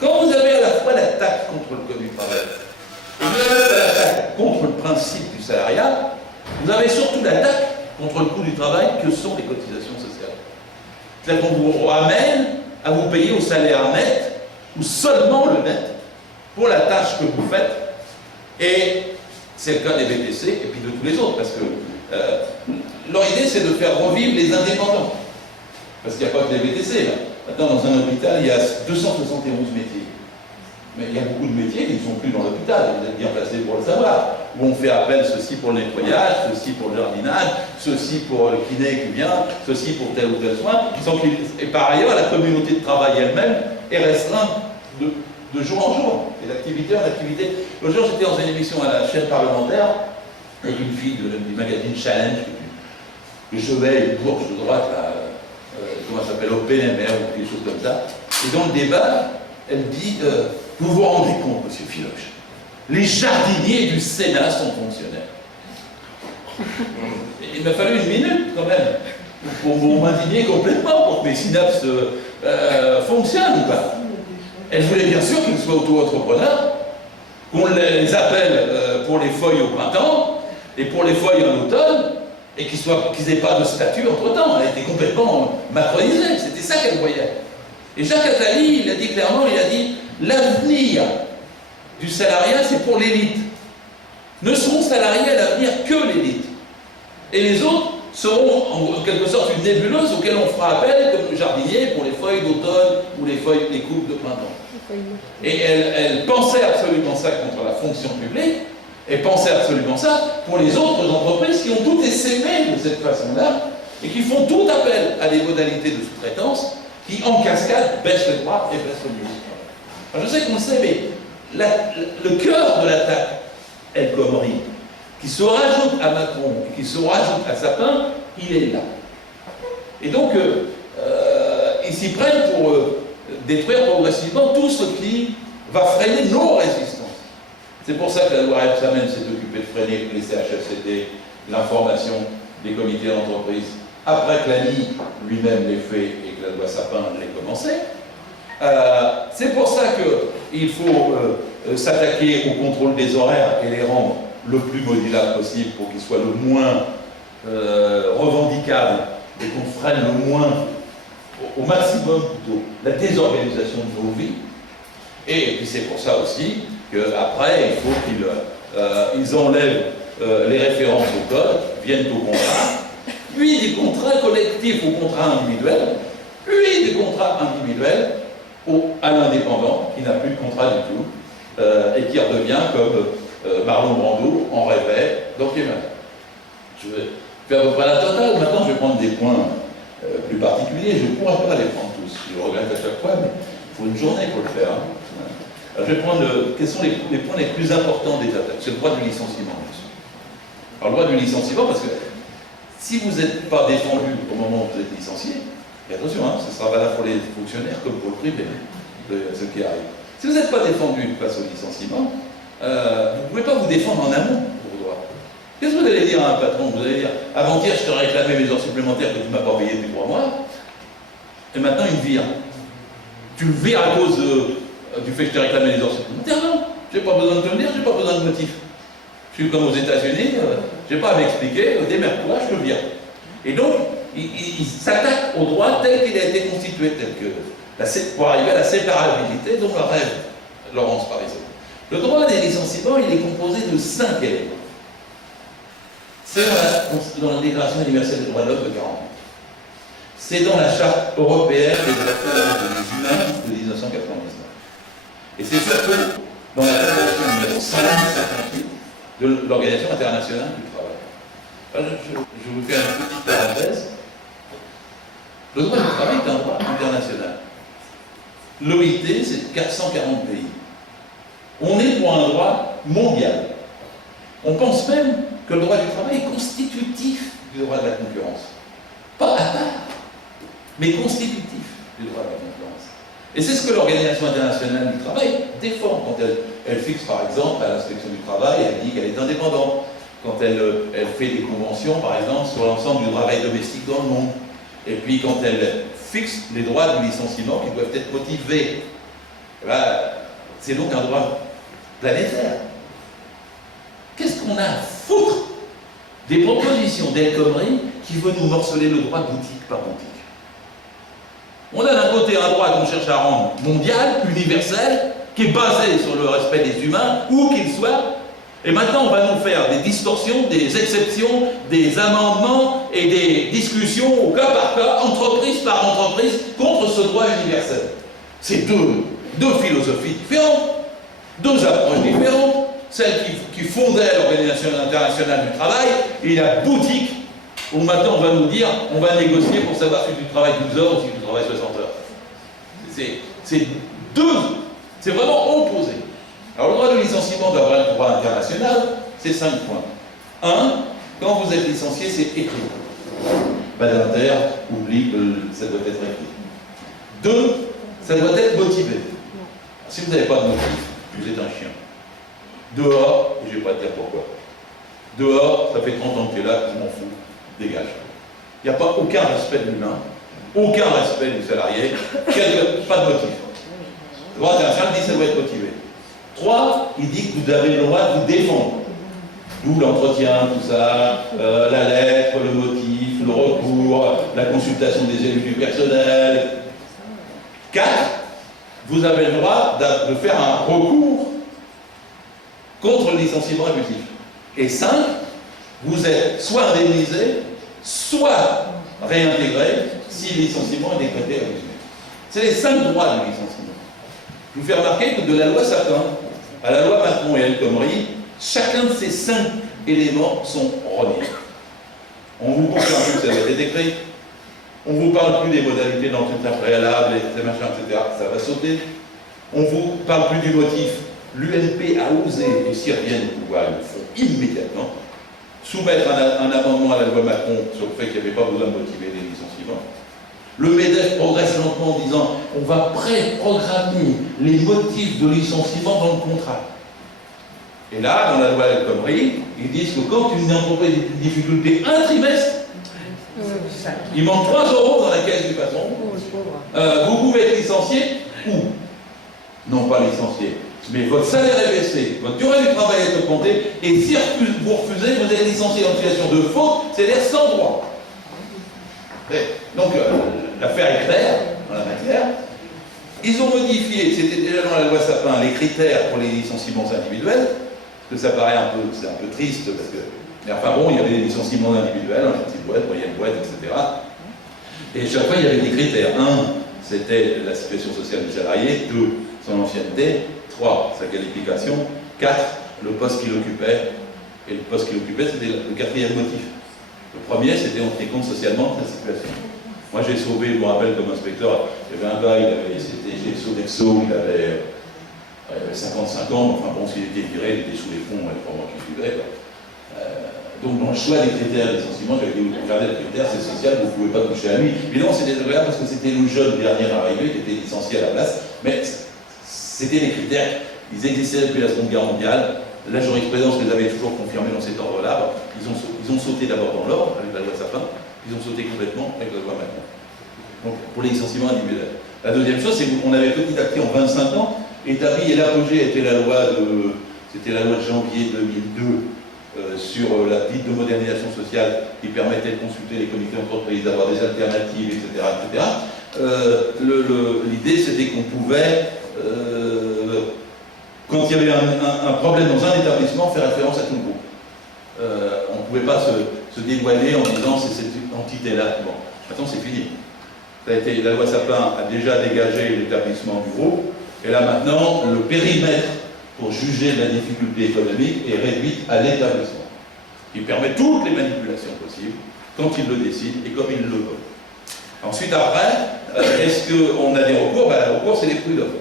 Quand vous avez à la fois l'attaque contre le code du travail et vous avez l'attaque contre le principe du salariat, vous avez surtout l'attaque contre le coût du travail que sont les cotisations sociales. C'est-à-dire qu'on vous ramène à vous payer au salaire net, ou seulement le net, pour la tâche que vous faites. Et c'est le cas des VTC et puis de tous les autres, parce que leur idée c'est de faire revivre les indépendants. Parce qu'il n'y a pas que les VTC là. Maintenant, dans un hôpital, il y a 271 métiers. Mais il y a beaucoup de métiers qui ne sont plus dans l'hôpital, vous êtes bien placés pour le savoir. Où on fait appel, ceci pour le nettoyage, ceci pour le jardinage, ceci pour le kiné qui vient, ceci pour tel ou tel soin. Et par ailleurs, la communauté de travail elle-même est restreinte de jour en jour, et d'activité en activité. L'autre jour, j'étais dans une émission à la chaîne parlementaire, avec une fille du magazine Challenge, que je vais, une bourse de droite, là, comment ça s'appelle, au PNMR ou quelque chose comme ça. Et dans le débat, elle dit vous vous rendez compte, monsieur Filoche, les jardiniers du Sénat sont fonctionnaires. Il m'a fallu une minute quand même pour m'indigner complètement, pour que mes synapses fonctionnent ou pas. Elle voulait bien sûr qu'ils soient auto-entrepreneurs, qu'on les appelle pour les feuilles au printemps et pour les feuilles en automne, et qu'ils n'aient pas de statut entre-temps. Elle était complètement macronisée, c'était ça qu'elle voyait. Et Jacques Attali, il a dit clairement, il a dit l'avenir du salariat, c'est pour l'élite. Ne seront salariés à l'avenir que l'élite. Et les autres seront en quelque sorte une nébuleuse auquel on fera appel comme le jardinier pour les feuilles d'automne ou les coupes de printemps. Et elle pensait absolument ça contre la fonction publique, et pensait absolument ça pour les autres entreprises qui ont toutes essaimé de cette façon-là et qui font tout appel à des modalités de sous-traitance qui, en cascade, baissent les droits et baissent le niveau. Alors, je sais qu'on le sait, mais le cœur de l'attaque El Khomri, qui se rajoute à Macron et qui se rajoute à Sapin, il est là. Et donc, ils s'y prennent pour détruire progressivement tout ce qui va freiner nos résistances. C'est pour ça que la loi Rebsamen s'est occupée de freiner les CHSCT, l'information des comités d'entreprise, après que l'ANI lui-même l'ait fait et que la loi Sapin l'ait commencé. C'est pour ça qu'il faut s'attaquer au contrôle des horaires et les rendre le plus modulable possible pour qu'ils soient le moins revendicables et qu'on freine le moins, au maximum plutôt, la désorganisation de nos vies. Et puis c'est pour ça aussi qu'après, il faut qu'ils enlèvent les références au code, viennent au contrat, puis des contrats collectifs au contrat individuel, puis des contrats individuels à l'indépendant, qui n'a plus de contrat du tout, et qui redevient comme Marlon Brando en rêvait dans Clément. Je vais faire à peu près la totale. Maintenant, je vais prendre des points plus particuliers. Je ne pourrais pas les prendre tous. Je le regrette à chaque fois, mais il faut une journée pour le faire. Alors, je vais prendre quels sont les points les plus importants des attaques. C'est le droit du licenciement. Alors, le droit du licenciement, parce que Si vous n'êtes pas défendu au moment où vous êtes licencié, et attention, hein, ce sera valable pour les fonctionnaires comme pour le privé, de ce qui arrive. Si vous n'êtes pas défendu face au licenciement, vous ne pouvez pas vous défendre en amont pour vos droits. Qu'est-ce que vous allez dire à un patron? Vous allez dire, avant-hier, je te réclamais mes heures supplémentaires que tu ne m'as pas payées depuis 3 mois, et maintenant il me vire. Tu le vires à cause du fait que je t'ai réclamé les heures supplémentaires? Non, je n'ai pas besoin de te le dire, je n'ai pas besoin de motif. Je suis comme aux États-Unis, je n'ai pas à m'expliquer, démerde-toi, je te vire. Et donc, il s'attaque au droit tel qu'il a été constitué, tel que, pour arriver à la séparabilité dont le rêve Laurence par exemple. Le droit des licenciements, il est composé de 5 éléments. C'est dans la Déclaration universelle des droits de l'homme de 48. C'est dans la Charte européenne des droits des humains de 1999. Et c'est surtout dans la Convention numéro 158 de l'Organisation internationale du travail. Alors, je vous fais une petite parenthèse. Le droit du travail est un droit international. L'OIT, c'est 440 pays. On est pour un droit mondial. On pense même que le droit du travail est constitutif du droit de la concurrence. Pas à part, mais constitutif du droit de la concurrence. Et c'est ce que l'Organisation internationale du travail défend quand elle fixe, par exemple, à l'inspection du travail, elle dit qu'elle est indépendante. Quand elle fait des conventions, par exemple, sur l'ensemble du travail domestique dans le monde. Et puis quand elle fixe les droits du licenciement qui doivent être motivés. C'est donc un droit planétaire. Qu'est-ce qu'on a à foutre des propositions d'El Khomri qui veut nous morceler le droit boutique par boutique? On a d'un côté un droit qu'on cherche à rendre mondial, universel, qui est basé sur le respect des humains, où qu'ils soient. Et maintenant, on va nous faire des distorsions, des exceptions, des amendements et des discussions au cas par cas, entreprise par entreprise, contre ce droit universel. C'est deux philosophies différentes, deux approches différentes. Celle qui fondait l'Organisation internationale du travail et la boutique, où maintenant on va nous dire, on va négocier pour savoir si tu travailles 12 heures ou si tu travailles 60 heures. C'est vraiment opposé. Alors le droit de licenciement d'avoir un droit international, c'est 5 points. 1, quand vous êtes licencié, c'est écrit. Badinter oublie que ça doit être écrit. 2, ça doit être motivé. Si vous n'avez pas de motif, vous êtes un chien. Dehors, et je ne vais pas te dire pourquoi. Dehors, ça fait 30 ans que tu es là, je m'en fous, dégage. Il n'y a pas aucun respect de l'humain, aucun respect du salarié, pas de motif. Le droit international dit que ça doit être motivé. 3, il dit que vous avez le droit de vous défendre. D'où l'entretien, tout ça, la lettre, le motif, le recours, la consultation des élus du personnel. 4, vous avez le droit de faire un recours contre le licenciement abusif. Et 5, vous êtes soit indemnisé, soit réintégré si le licenciement est décrété abusif. C'est les 5 droits du licenciement. Je vous fais remarquer que de la loi Sapin à la loi Macron et El Khomri, chacun de ces 5 éléments sont reniés. On vous confirme que ça va être écrit. On ne vous parle plus des modalités d'entretien préalable, et machin, etc. Ça va sauter. On ne vous parle plus du motif. L'UMP a osé, et s'ils reviennent au pouvoir, ils le font immédiatement, soumettre un amendement à la loi Macron sur le fait qu'il n'y avait pas besoin de motiver les licenciements. Le MEDEF progresse lentement en disant on va préprogrammer les motifs de licenciement dans le contrat. Et là, dans la loi El Khomri, ils disent que quand une entreprise est en difficulté un trimestre, il manque 3 € dans la caisse du patron, vous pouvez être licencié ou non pas licencié. Mais votre salaire est baissé, votre durée du travail est augmentée, et si vous refusez, vous êtes licencié en situation de faute, c'est-à-dire sans droit. Donc, l'affaire est claire dans la matière. Ils ont modifié, c'était déjà dans la loi Sapin, les critères pour les licenciements individuels, parce que ça paraît c'est un peu triste, parce que, mais enfin bon, il y avait des licenciements individuels, dans les petites boîtes, moyennes boîtes, etc. Et chaque fois, il y avait des critères. 1, c'était la situation sociale du salarié. 2, son ancienneté. 3, sa qualification. 4, le poste qu'il occupait. Et le poste qu'il occupait, c'était le 4e motif. Le premier, c'était on tenait compte socialement de sa situation. Moi, j'ai sauvé, je me rappelle comme inspecteur, il y avait un gars, c'était Sodexo, il avait 55 ans, enfin bon, s'il était viré, il était sous les fonds, il pas moi qui vivais. Donc dans le choix des critères de licenciement, j'avais dit, regardez le critère, c'est social, vous ne pouvez pas toucher à lui. Évidemment, c'était désagréable parce que c'était le jeune dernier arrivé qui était licencié à la place, mais c'était les critères, ils existaient depuis la Seconde Guerre mondiale, la jurisprudence les avait toujours confirmés dans cet ordre-là. Ils ont sauté d'abord dans l'ordre, avec la loi Sapin, ils ont sauté complètement avec la loi Macron. Donc pour les licenciements individuels. La deuxième chose, c'est qu'on avait petit à petit en 25 ans établi, et l'apogée était la loi c'était la loi de janvier 2002, sur la dite de modernisation sociale qui permettait de consulter les comités d'entreprise, d'avoir des alternatives, etc. L'idée, c'était qu'on pouvait, quand il y avait un problème dans un établissement, faire référence à tout le groupe. On ne pouvait pas se dévoiler en disant c'est cette entité-là. Bon, maintenant c'est fini. La loi Sapin a déjà dégagé l'établissement du groupe, et là maintenant, le périmètre pour juger de la difficulté économique est réduite à l'établissement. Il permet toutes les manipulations possibles, quand il le décide et comme il le veut. Ensuite, après, est-ce qu'on a des recours? Le recours, c'est les prud'hommes.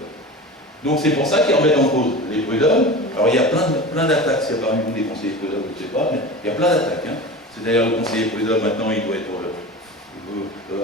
Donc c'est pour ça qu'ils remettent en cause les prud'hommes. Alors il y a plein d'attaques, s'il y a parmi vous des conseillers prud'hommes, je ne sais pas, mais il y a plein d'attaques. C'est d'ailleurs le conseiller prud'homme, maintenant, il doit être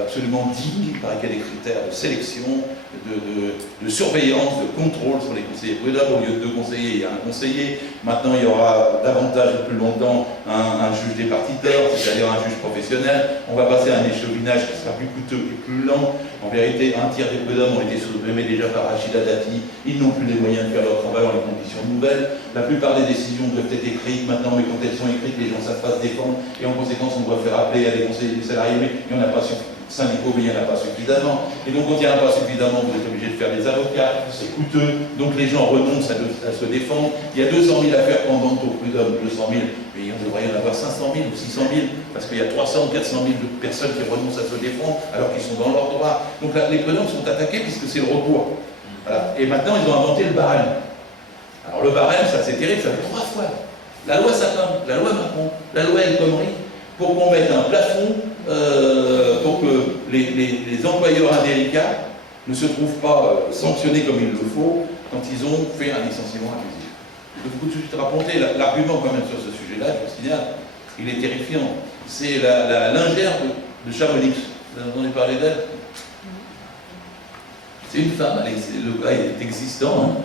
absolument digne, il paraît qu'il y a des critères de sélection, de surveillance, de contrôle sur les conseillers prud'hommes. Au lieu de 2 conseillers, il y a un conseiller. Maintenant, il y aura davantage et plus longtemps un juge départiteur, c'est-à-dire un juge professionnel. On va passer à un échevinage qui sera plus coûteux et plus lent. En vérité, un tiers des prud'hommes ont été supprimés déjà par Rachida Dati. Ils n'ont plus les moyens de faire leur travail dans les conditions nouvelles. La plupart des décisions doivent être écrites maintenant, mais quand elles sont écrites, les gens ne savent pas se défendre. Et en conséquence, on doit faire appeler à des conseillers des salariés, mais il n'y en a pas syndicaux, mais il n'y en a pas suffisamment. Et donc, quand il n'y en a pas suffisamment, vous êtes obligé de faire des avocats, c'est coûteux. Donc, les gens renoncent à se défendre. Il y a 200 000 affaires pendantes au prud'homme, 200 000, mais on devrait y en avoir 500 000 ou 600 000, parce qu'il y a 300 ou 400 000 personnes qui renoncent à se défendre alors qu'ils sont dans leur droit. Donc, là, les prud'hommes sont attaqués puisque c'est le recours. Voilà. Et maintenant, ils ont inventé le barème. Alors, le barème, ça c'est terrible, ça fait 3 fois. La loi Sapin, la loi Macron, la loi El Khomri, pour qu'on mette un plafond pour que les employeurs indélicats ne se trouvent pas sanctionnés comme il le faut quand ils ont fait un licenciement abusif. Je vais tout de suite raconter l'argument quand même sur ce sujet-là, je vous signale, il est terrifiant. C'est la lingère de Chamonix. Vous en avez parlé d'elle? C'est une femme, le gars est existant,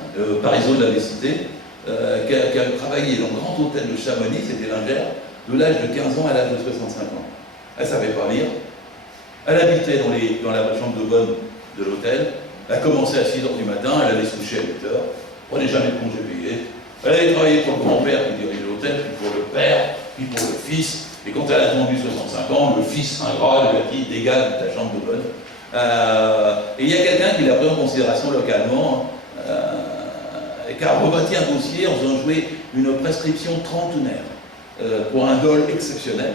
Parisot l'avait cité, qui a travaillé dans le grand hôtel de Chamonix, c'était lingère, de l'âge de 15 ans à l'âge de 65 ans. Elle ne savait pas lire. Elle habitait dans la chambre de bonne de l'hôtel. Elle a commencé à 6 h du matin, elle allait se coucher à 8 h. Prenait jamais de congé payé. Elle avait travaillé pour le grand-père qui dirigeait l'hôtel, puis pour le père, puis pour le fils. Et quand elle a attendu 65 ans, le fils ingrat lui a dit dégage de ta chambre de bonne. Et il y a quelqu'un qui l'a pris en considération localement et qui a rebâti un dossier en faisant jouer une prescription trentenaire pour un dol exceptionnel.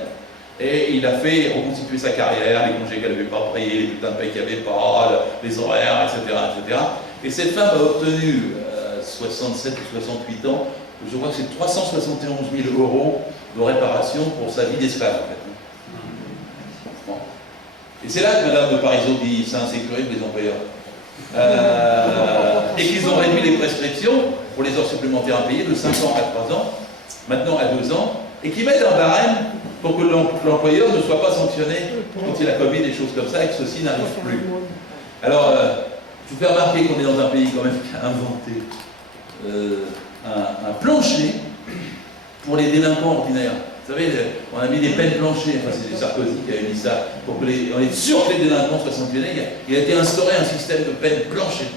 Et il a fait reconstituer sa carrière, les congés qu'elle n'avait pas payés, les bulletins de paie qu'il n'y avait pas, les horaires, etc., etc. Et cette femme a obtenu 67 ou 68 ans, je crois que c'est 371 000 € de réparation pour sa vie d'esclave, en fait. Bon. Et c'est là que Madame de Parisot dit c'est insécurisme les employeurs. Et qu'ils ont réduit les prescriptions pour les heures supplémentaires à payer de 5 ans à 3 ans, maintenant à 2 ans, et qui mettent un barème pour que l'employeur ne soit pas sanctionné quand il a commis des choses comme ça et que ceci n'arrive plus. Alors, je vous fais remarquer qu'on est dans un pays quand même qui a inventé un plancher pour les délinquants ordinaires. Vous savez, on a mis des peines planchers, enfin c'est Sarkozy qui a mis ça, pour que on est sûr que les délinquants soient sanctionnés. Il a été instauré un système de peines planchers.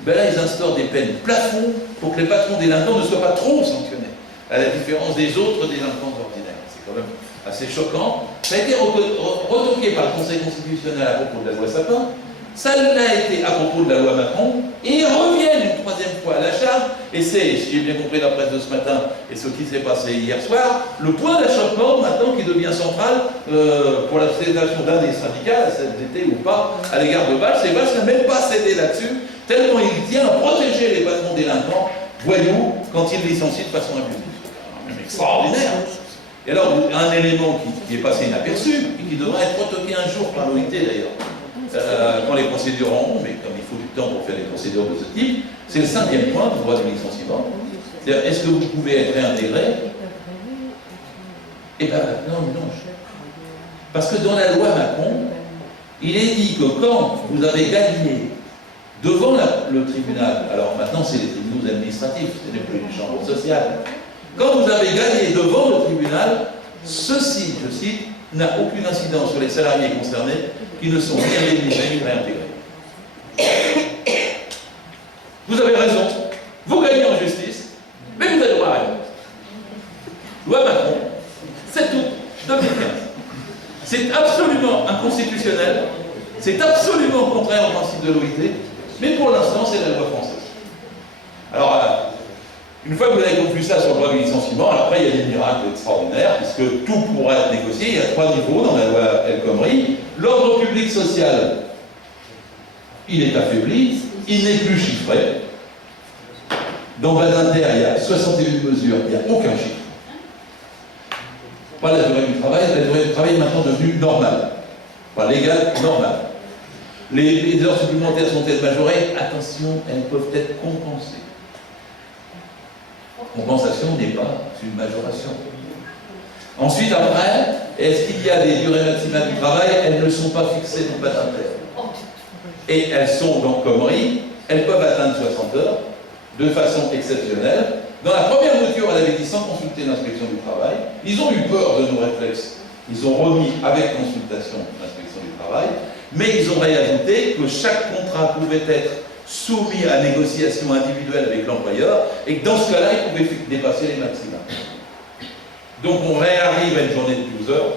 Ben là, ils instaurent des peines plafonds pour que les patrons délinquants ne soient pas trop sanctionnés, à la différence des autres délinquants ordinaires. C'est quand même assez choquant. Ça a été retoqué par le Conseil constitutionnel à propos de la loi Sapin. Ça l'a été à propos de la loi Macron, et ils reviennent une 3e fois à la charge, et c'est, si j'ai bien compris la presse de ce matin, et ce qui s'est passé hier soir, le point d'achoppement maintenant qui devient central pour la présentation d'un des syndicats, la CFDT ou pas, à l'égard de Valls, et Valls n'a même pas cédé là-dessus, tellement il tient à protéger les patrons délinquants, voyous, quand ils licencient de façon abusive. C'est même extraordinaire. Et alors, un élément qui est passé inaperçu, et qui devrait être retoqué un jour par l'OIT d'ailleurs, quand les procédures auront, mais comme il faut du temps pour faire des procédures de ce type, c'est le 5e point du droit du licenciement. C'est-à-dire, est-ce que vous pouvez être réintégré Eh bien maintenant, non. Parce que dans la loi Macron, il est dit que quand vous avez gagné devant le tribunal, alors maintenant c'est les tribunaux administratifs, ce n'est plus les chambres sociales, quand vous avez gagné devant le tribunal, ceci, je cite, n'a aucune incidence sur les salariés concernés qui ne sont ni indemnisés ni réintégrés. Vous avez raison, vous gagnez en justice, mais vous avez droit à rien. Loi Macron, 7 août 2015. C'est absolument inconstitutionnel, c'est absolument contraire au principe de l'OIT, mais pour l'instant, c'est la loi française. Alors, une fois que vous avez conclu ça sur le droit du licenciement, après, il y a des miracles extraordinaires, puisque tout pourra être négocié. Il y a 3 niveaux dans la loi El Khomri. L'ordre public social, il est affaibli, il n'est plus chiffré. Dans Badinter, il y a 61 mesures, il n'y a aucun chiffre. Pas la durée du travail est maintenant devenue normale. Pas légale, normale. Les heures supplémentaires sont-elles majorées? Attention, elles peuvent être compensées. Compensation n'est pas une majoration. Ensuite, après, est-ce qu'il y a des durées maximales du travail? Elles ne sont pas fixées dans Badinter. Et elles sont dans Khomri, elles peuvent atteindre 60 heures de façon exceptionnelle. Dans la première mouture, elle avait dit sans consulter l'inspection du travail. Ils ont eu peur de nos réflexes. Ils ont remis avec consultation l'inspection du travail, mais ils ont réajouté que chaque contrat pouvait être soumis à négociation individuelle avec l'employeur et que dans ce cas-là, il pouvait dépasser les maximums. Donc on réarrive à une journée de 12 heures,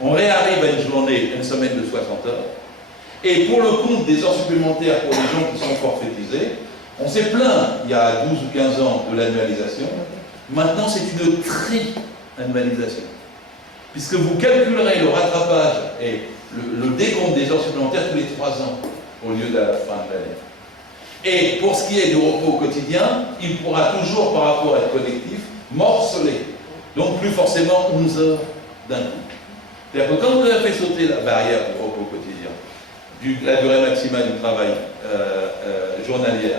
on réarrive à une semaine de 60 heures, et pour le compte des heures supplémentaires pour les gens qui sont forfaitisés, on s'est plaint il y a 12 ou 15 ans de l'annualisation. Maintenant, c'est une tri-annualisation. Puisque vous calculerez le rattrapage et le décompte des heures supplémentaires tous les 3 ans, au lieu de la fin de l'année. Et pour ce qui est du repos au quotidien, il pourra toujours, par rapport à être collectif, morceler. Donc plus forcément 11 heures d'un coup. C'est-à-dire que quand vous avez fait sauter la barrière du repos quotidien, la durée maximale du travail journalière,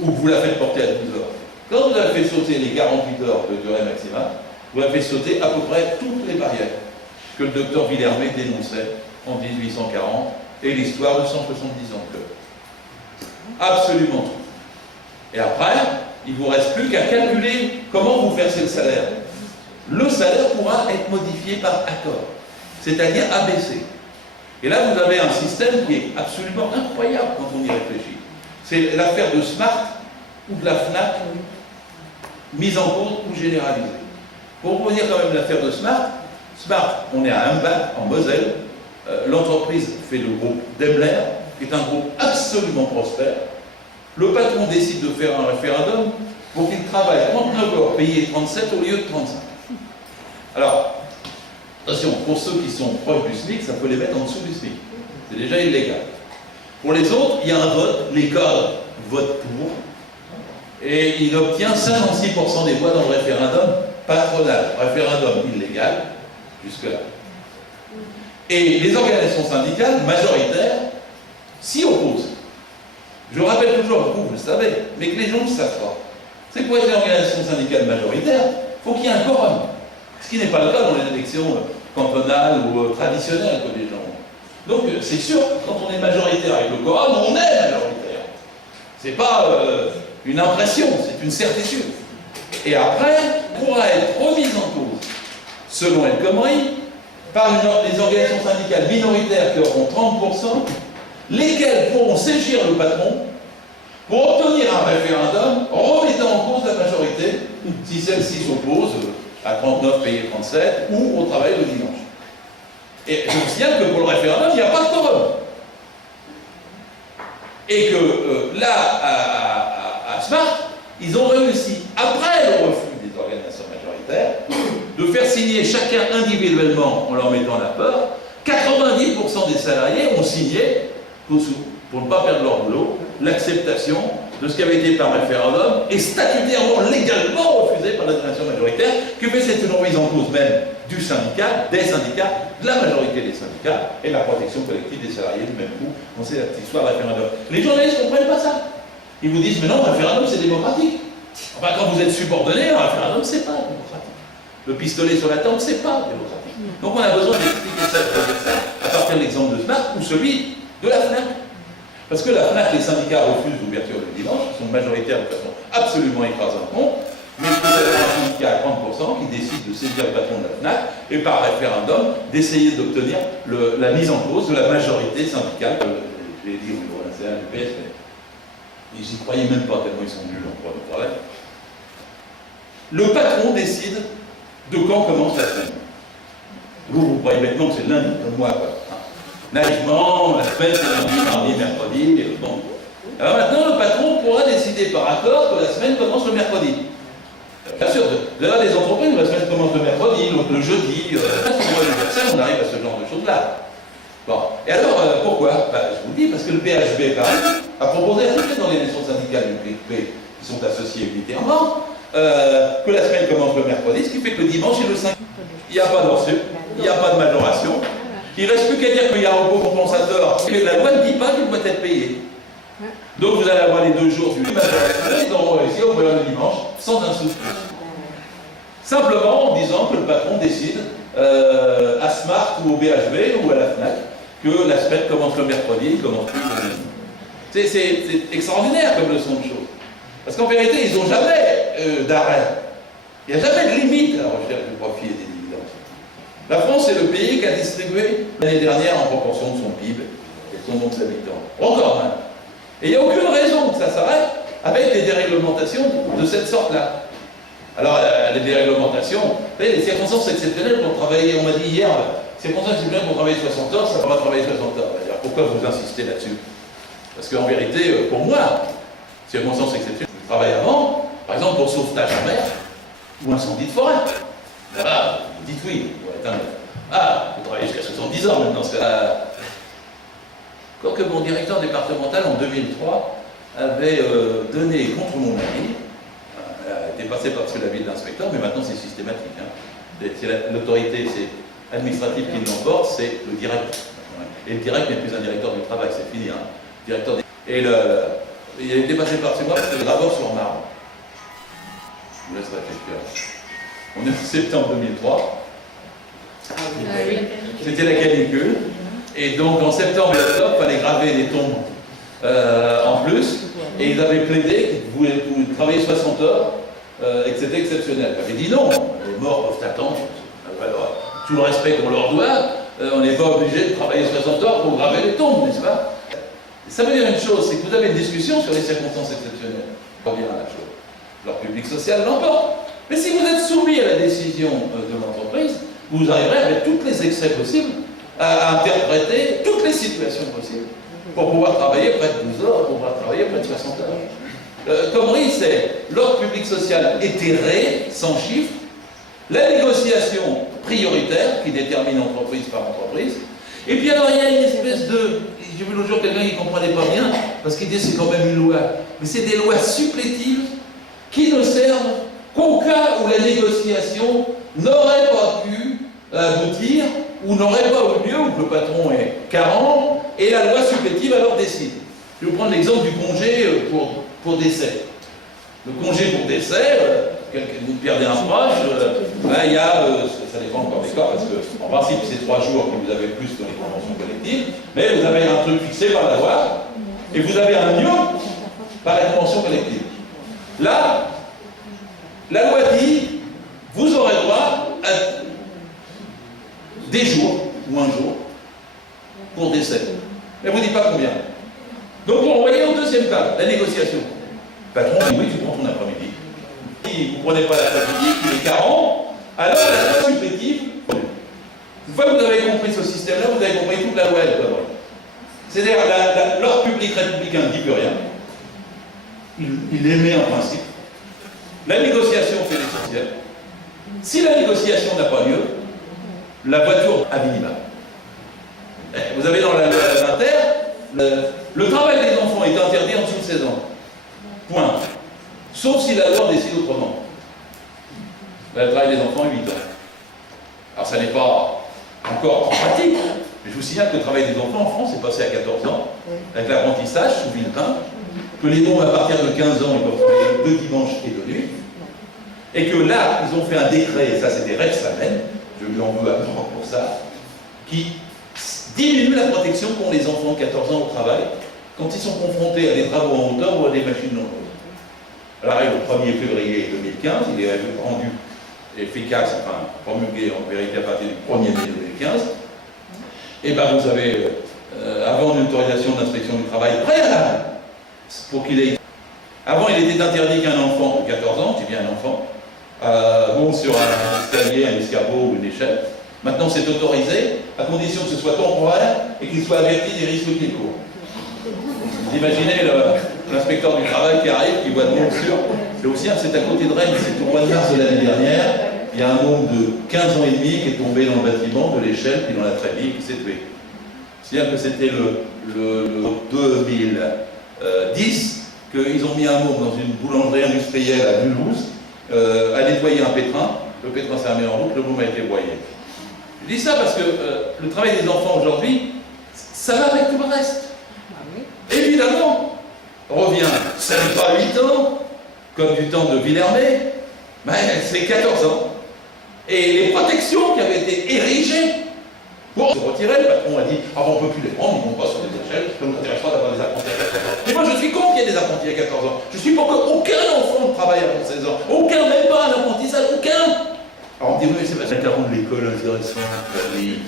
ou vous la faites porter à 12 heures. Quand vous avez fait sauter les 48 heures de durée maximale, vous avez fait sauter à peu près toutes les barrières que le docteur Villermé dénonçait en 1840 et l'histoire de 170 ans de club. Absolument tout. Et après, il ne vous reste plus qu'à calculer comment vous versez le salaire. Le salaire pourra être modifié par accord, c'est-à-dire abaissé. Et là, vous avez un système qui est absolument incroyable quand on y réfléchit. C'est l'affaire de Smart ou de la FNAC mise en cause ou généralisée. Pour vous dire quand même l'affaire de Smart, on est à Hambach, en Moselle. L'entreprise fait le groupe Daimler, qui est un groupe absolument prospère. Le patron décide de faire un référendum pour qu'il travaille 39 heures, payé 37 au lieu de 35. Alors, attention, pour ceux qui sont proches du SMIC, ça peut les mettre en dessous du SMIC. C'est déjà illégal. Pour les autres, il y a un vote, les cadres votent pour, et il obtient 56% des voix dans le référendum patronal, référendum illégal, jusque-là. Et les organisations syndicales majoritaires s'y opposent. Je rappelle toujours, vous le savez, mais que les gens ne savent pas. C'est pour être une organisation syndicale majoritaire, il faut qu'il y ait un quorum. Ce qui n'est pas le cas dans les élections cantonales ou traditionnelles que les gens ont. Donc c'est sûr que quand on est majoritaire avec le quorum, on est majoritaire. C'est pas une impression, c'est une certitude. Et après, pourra être remise en cause, selon El Khomri, par les organisations syndicales minoritaires qui auront 30%, lesquelles pourront saisir le patron pour obtenir un référendum remettant en cause la majorité, si celle-ci s'oppose à 39 payé 37 ou au travail le dimanche. Et je vous signale que pour le référendum, il n'y a pas de quorum. Et que là, à Smart, ils ont réussi, après le refus des organisations majoritaires, de faire signer chacun individuellement, en leur mettant la peur. 90% des salariés ont signé, pour ne pas perdre leur boulot, l'acceptation de ce qui avait été par référendum et statutairement, légalement refusé par l'administration majoritaire, qui fait cette remise en cause même du syndicat, des syndicats, de la majorité des syndicats et la protection collective des salariés du même coup. On sait la petite histoire référendum. Les journalistes ne comprennent pas ça. Ils vous disent, mais non, un référendum c'est démocratique. Enfin, quand vous êtes subordonné, un référendum c'est pas démocratique. le pistolet sur la tempe, c'est pas démocratique. Donc on a besoin d'expliquer ça, de dire ça, à partir de l'exemple de Smart ou celui de la FNAC. Parce que la FNAC, les syndicats refusent l'ouverture le dimanche, ils sont majoritaires de façon absolument écrasante, mais vous avez un syndicat à 30% qui décide de saisir le patron de la FNAC et par référendum d'essayer d'obtenir la mise en cause de la majorité syndicale, je vais dire au niveau national du PS, mais ils n'y croyaient même pas tellement ils sont nuls en droit du travail. Le patron décide de quand commence la semaine. Vous croyez bêtement que c'est lundi, comme moi, quoi. Naïvement, la semaine c'est lundi, mardi, mercredi, et bon. Alors maintenant, le patron pourra décider par accord que la semaine commence le mercredi. Bien sûr, vous avez des entreprises où la semaine commence le mercredi, l'autre le jeudi, on arrive à ce genre de choses-là. Bon, et alors, pourquoi? Je vous dis, parce que le PHB, par exemple, a proposé à toutes les organisations syndicales du PHB qui sont associées unitairement, que la semaine commence le mercredi, ce qui fait que le dimanche et le 5, il n'y a pas d'heure sup, il n'y a pas de majoration. Il ne reste plus qu'à dire qu'il y a un repos compensateur, et que la loi ne dit pas qu'il doit être payé. Donc vous allez avoir les 2 jours du majoration, ils auront réussi au le dimanche, sans un sou de plus. Simplement en disant que le patron décide à Smart ou au BHB ou à la FNAC que la semaine commence le mercredi, il commence plus le lundi. C'est extraordinaire comme leçon de choses. Parce qu'en vérité, ils n'ont jamais d'arrêt. Il n'y a jamais de limite à la recherche du profit et des dividendes. La France est le pays qui a distribué l'année dernière en proportion de son PIB et de son nombre d'habitants. Encore même. Et il n'y a aucune raison que ça s'arrête avec des déréglementations de cette sorte-là. Alors, les déréglementations, vous savez, les circonstances exceptionnelles pour travailler, on m'a dit hier, circonstances exceptionnelles pour travailler 60 heures, ça va pas travailler 60 heures. Alors, pourquoi vous insistez là-dessus? Parce qu'en vérité, pour moi, circonstances exceptionnelles, je travaille avant, par exemple pour sauvetage en mer, ou incendie de forêt. Là-bas, vous dites oui, vous travaillez jusqu'à 70 ans maintenant. Quoique mon directeur départemental en 2003 avait donné contre mon avis, était passé par-dessus l'avis de l'inspecteur, mais maintenant c'est systématique. L'autorité administrative qui l'emporte, c'est le direct. Et le direct n'est plus un directeur du travail, c'est fini. Et il a été passé par-dessus moi parce que le graveur sur marbre. Je vous laisse réfléchir. On est en septembre 2003. C'était la canicule. Et donc en septembre et octobre, il fallait graver les tombes en plus. Et ils avaient plaidé qu'ils voulaient travailler 60 heures et que c'était exceptionnel. J'avais dit non, les morts peuvent attendre. Alors, tout le respect qu'on leur doit, on n'est pas obligé de travailler 60 heures pour graver les tombes, n'est-ce pas? Ça veut dire une chose, c'est que vous avez une discussion sur les circonstances exceptionnelles. On revient à la chose. Leur public social l'emporte. Mais si vous êtes soumis à la décision de l'entreprise, vous arriverez avec tous les excès possibles à interpréter toutes les situations possibles pour pouvoir travailler près de 12 heures, pour pouvoir travailler près de 60 heures. Comme dit, c'est l'ordre public social éthéré, sans chiffre, la négociation prioritaire qui détermine entreprise par entreprise, et puis alors il y a une espèce de... J'ai vu l'autre jour quelqu'un qui ne comprenait pas bien, parce qu'il disait c'est quand même une loi. Mais c'est des lois supplétives qui ne servent qu'au cas où la négociation n'aurait pas pu aboutir, ou n'aurait pas eu lieu, ou que le patron est carent, et la loi supplétive alors décide. Je vais vous prendre l'exemple du congé pour décès. Le congé pour décès, vous perdez un proche, il y a, ça dépend encore des cas, parce qu'en principe c'est 3 jours que vous avez plus dans les conventions collectives, mais vous avez un truc fixé par la loi, et vous avez un mieux par la convention collective. Là, la loi dit, vous aurez droit à des jours, ou un jour, pour décès. Mais vous ne dites pas combien. Donc vous renvoyez au deuxième cas, la négociation. Le patron dit oui, tu prends ton après-midi. Si vous ne prenez pas l'après-midi, il est carent, alors la loi supplétive. Une fois que vous avez compris ce système-là, vous avez compris toute la loi de la loi. C'est-à-dire l'ordre public républicain ne dit plus rien. Il émet en principe. La négociation fait l'essentiel. Si la négociation n'a pas lieu, la voiture à minima. Vous avez dans la loi inter, le travail des enfants est interdit en dessous de 16 ans. Point. Sauf si la loi décide autrement. Le travail des enfants est 8 ans. Alors ça n'est pas encore en pratique, mais je vous signale que le travail des enfants en France est passé à 14 ans, avec l'apprentissage sous Villepin, que les dons à partir de 15 ans, ils peuvent travailler 2 dimanches et 2 nuits, Et que là, ils ont fait un décret, et ça c'était Rex Samen, je lui en veux à mort pour ça, qui diminue la protection qu'ont les enfants de 14 ans au travail quand ils sont confrontés à des travaux en hauteur ou à des machines nombreuses. L'arrêt au 1er février 2015, il est rendu efficace, enfin promulgué en vérité à partir du 1er mai 2015. Et bien vous avez, avant une autorisation d'inspection du travail préalable, pour qu'il ait... Avant, il était interdit qu'un enfant de 14 ans, je dis bien un enfant, monte sur un escalier, un escabeau ou une échelle. Maintenant, c'est autorisé, à condition que ce soit temporaire et qu'il soit averti des risques qu'il court. Vous imaginez l'inspecteur du travail qui arrive, qui voit le monde sur... C'est aussi, c'est à côté de Rennes, c'est au mois de mars de l'année dernière, il y a un homme de 15 ans et demi qui est tombé dans le bâtiment de l'échelle, puis dans la trémie, qui s'est tué. C'est-à-dire que c'était le 2010 qu'ils ont mis un homme dans une boulangerie industrielle à Mulhouse à nettoyer un pétrin. Le pétrin s'est remis en route, le homme a été broyé. Je dis ça parce que le travail des enfants aujourd'hui, ça va avec tout le reste. Évidemment, revient, ça n'est pas 8 ans, comme du temps de Villermé, mais c'est 14 ans. Et les protections qui avaient été érigées pour se retirer, le patron a dit « Ah bon, on ne peut plus les prendre, ils ne vont pas sur les échelles, ça ne nous intéresse pas d'avoir des apprentis à 14 ans. » Mais moi je suis contre qu'il y ait des apprentis à 14 ans. Je suis pour qu'aucun enfant ne travaille avant 16 ans. Aucun, même pas un apprentissage, aucun. Alors on me dit « Oui, c'est pas ça qui rend l'école intéressante, oui.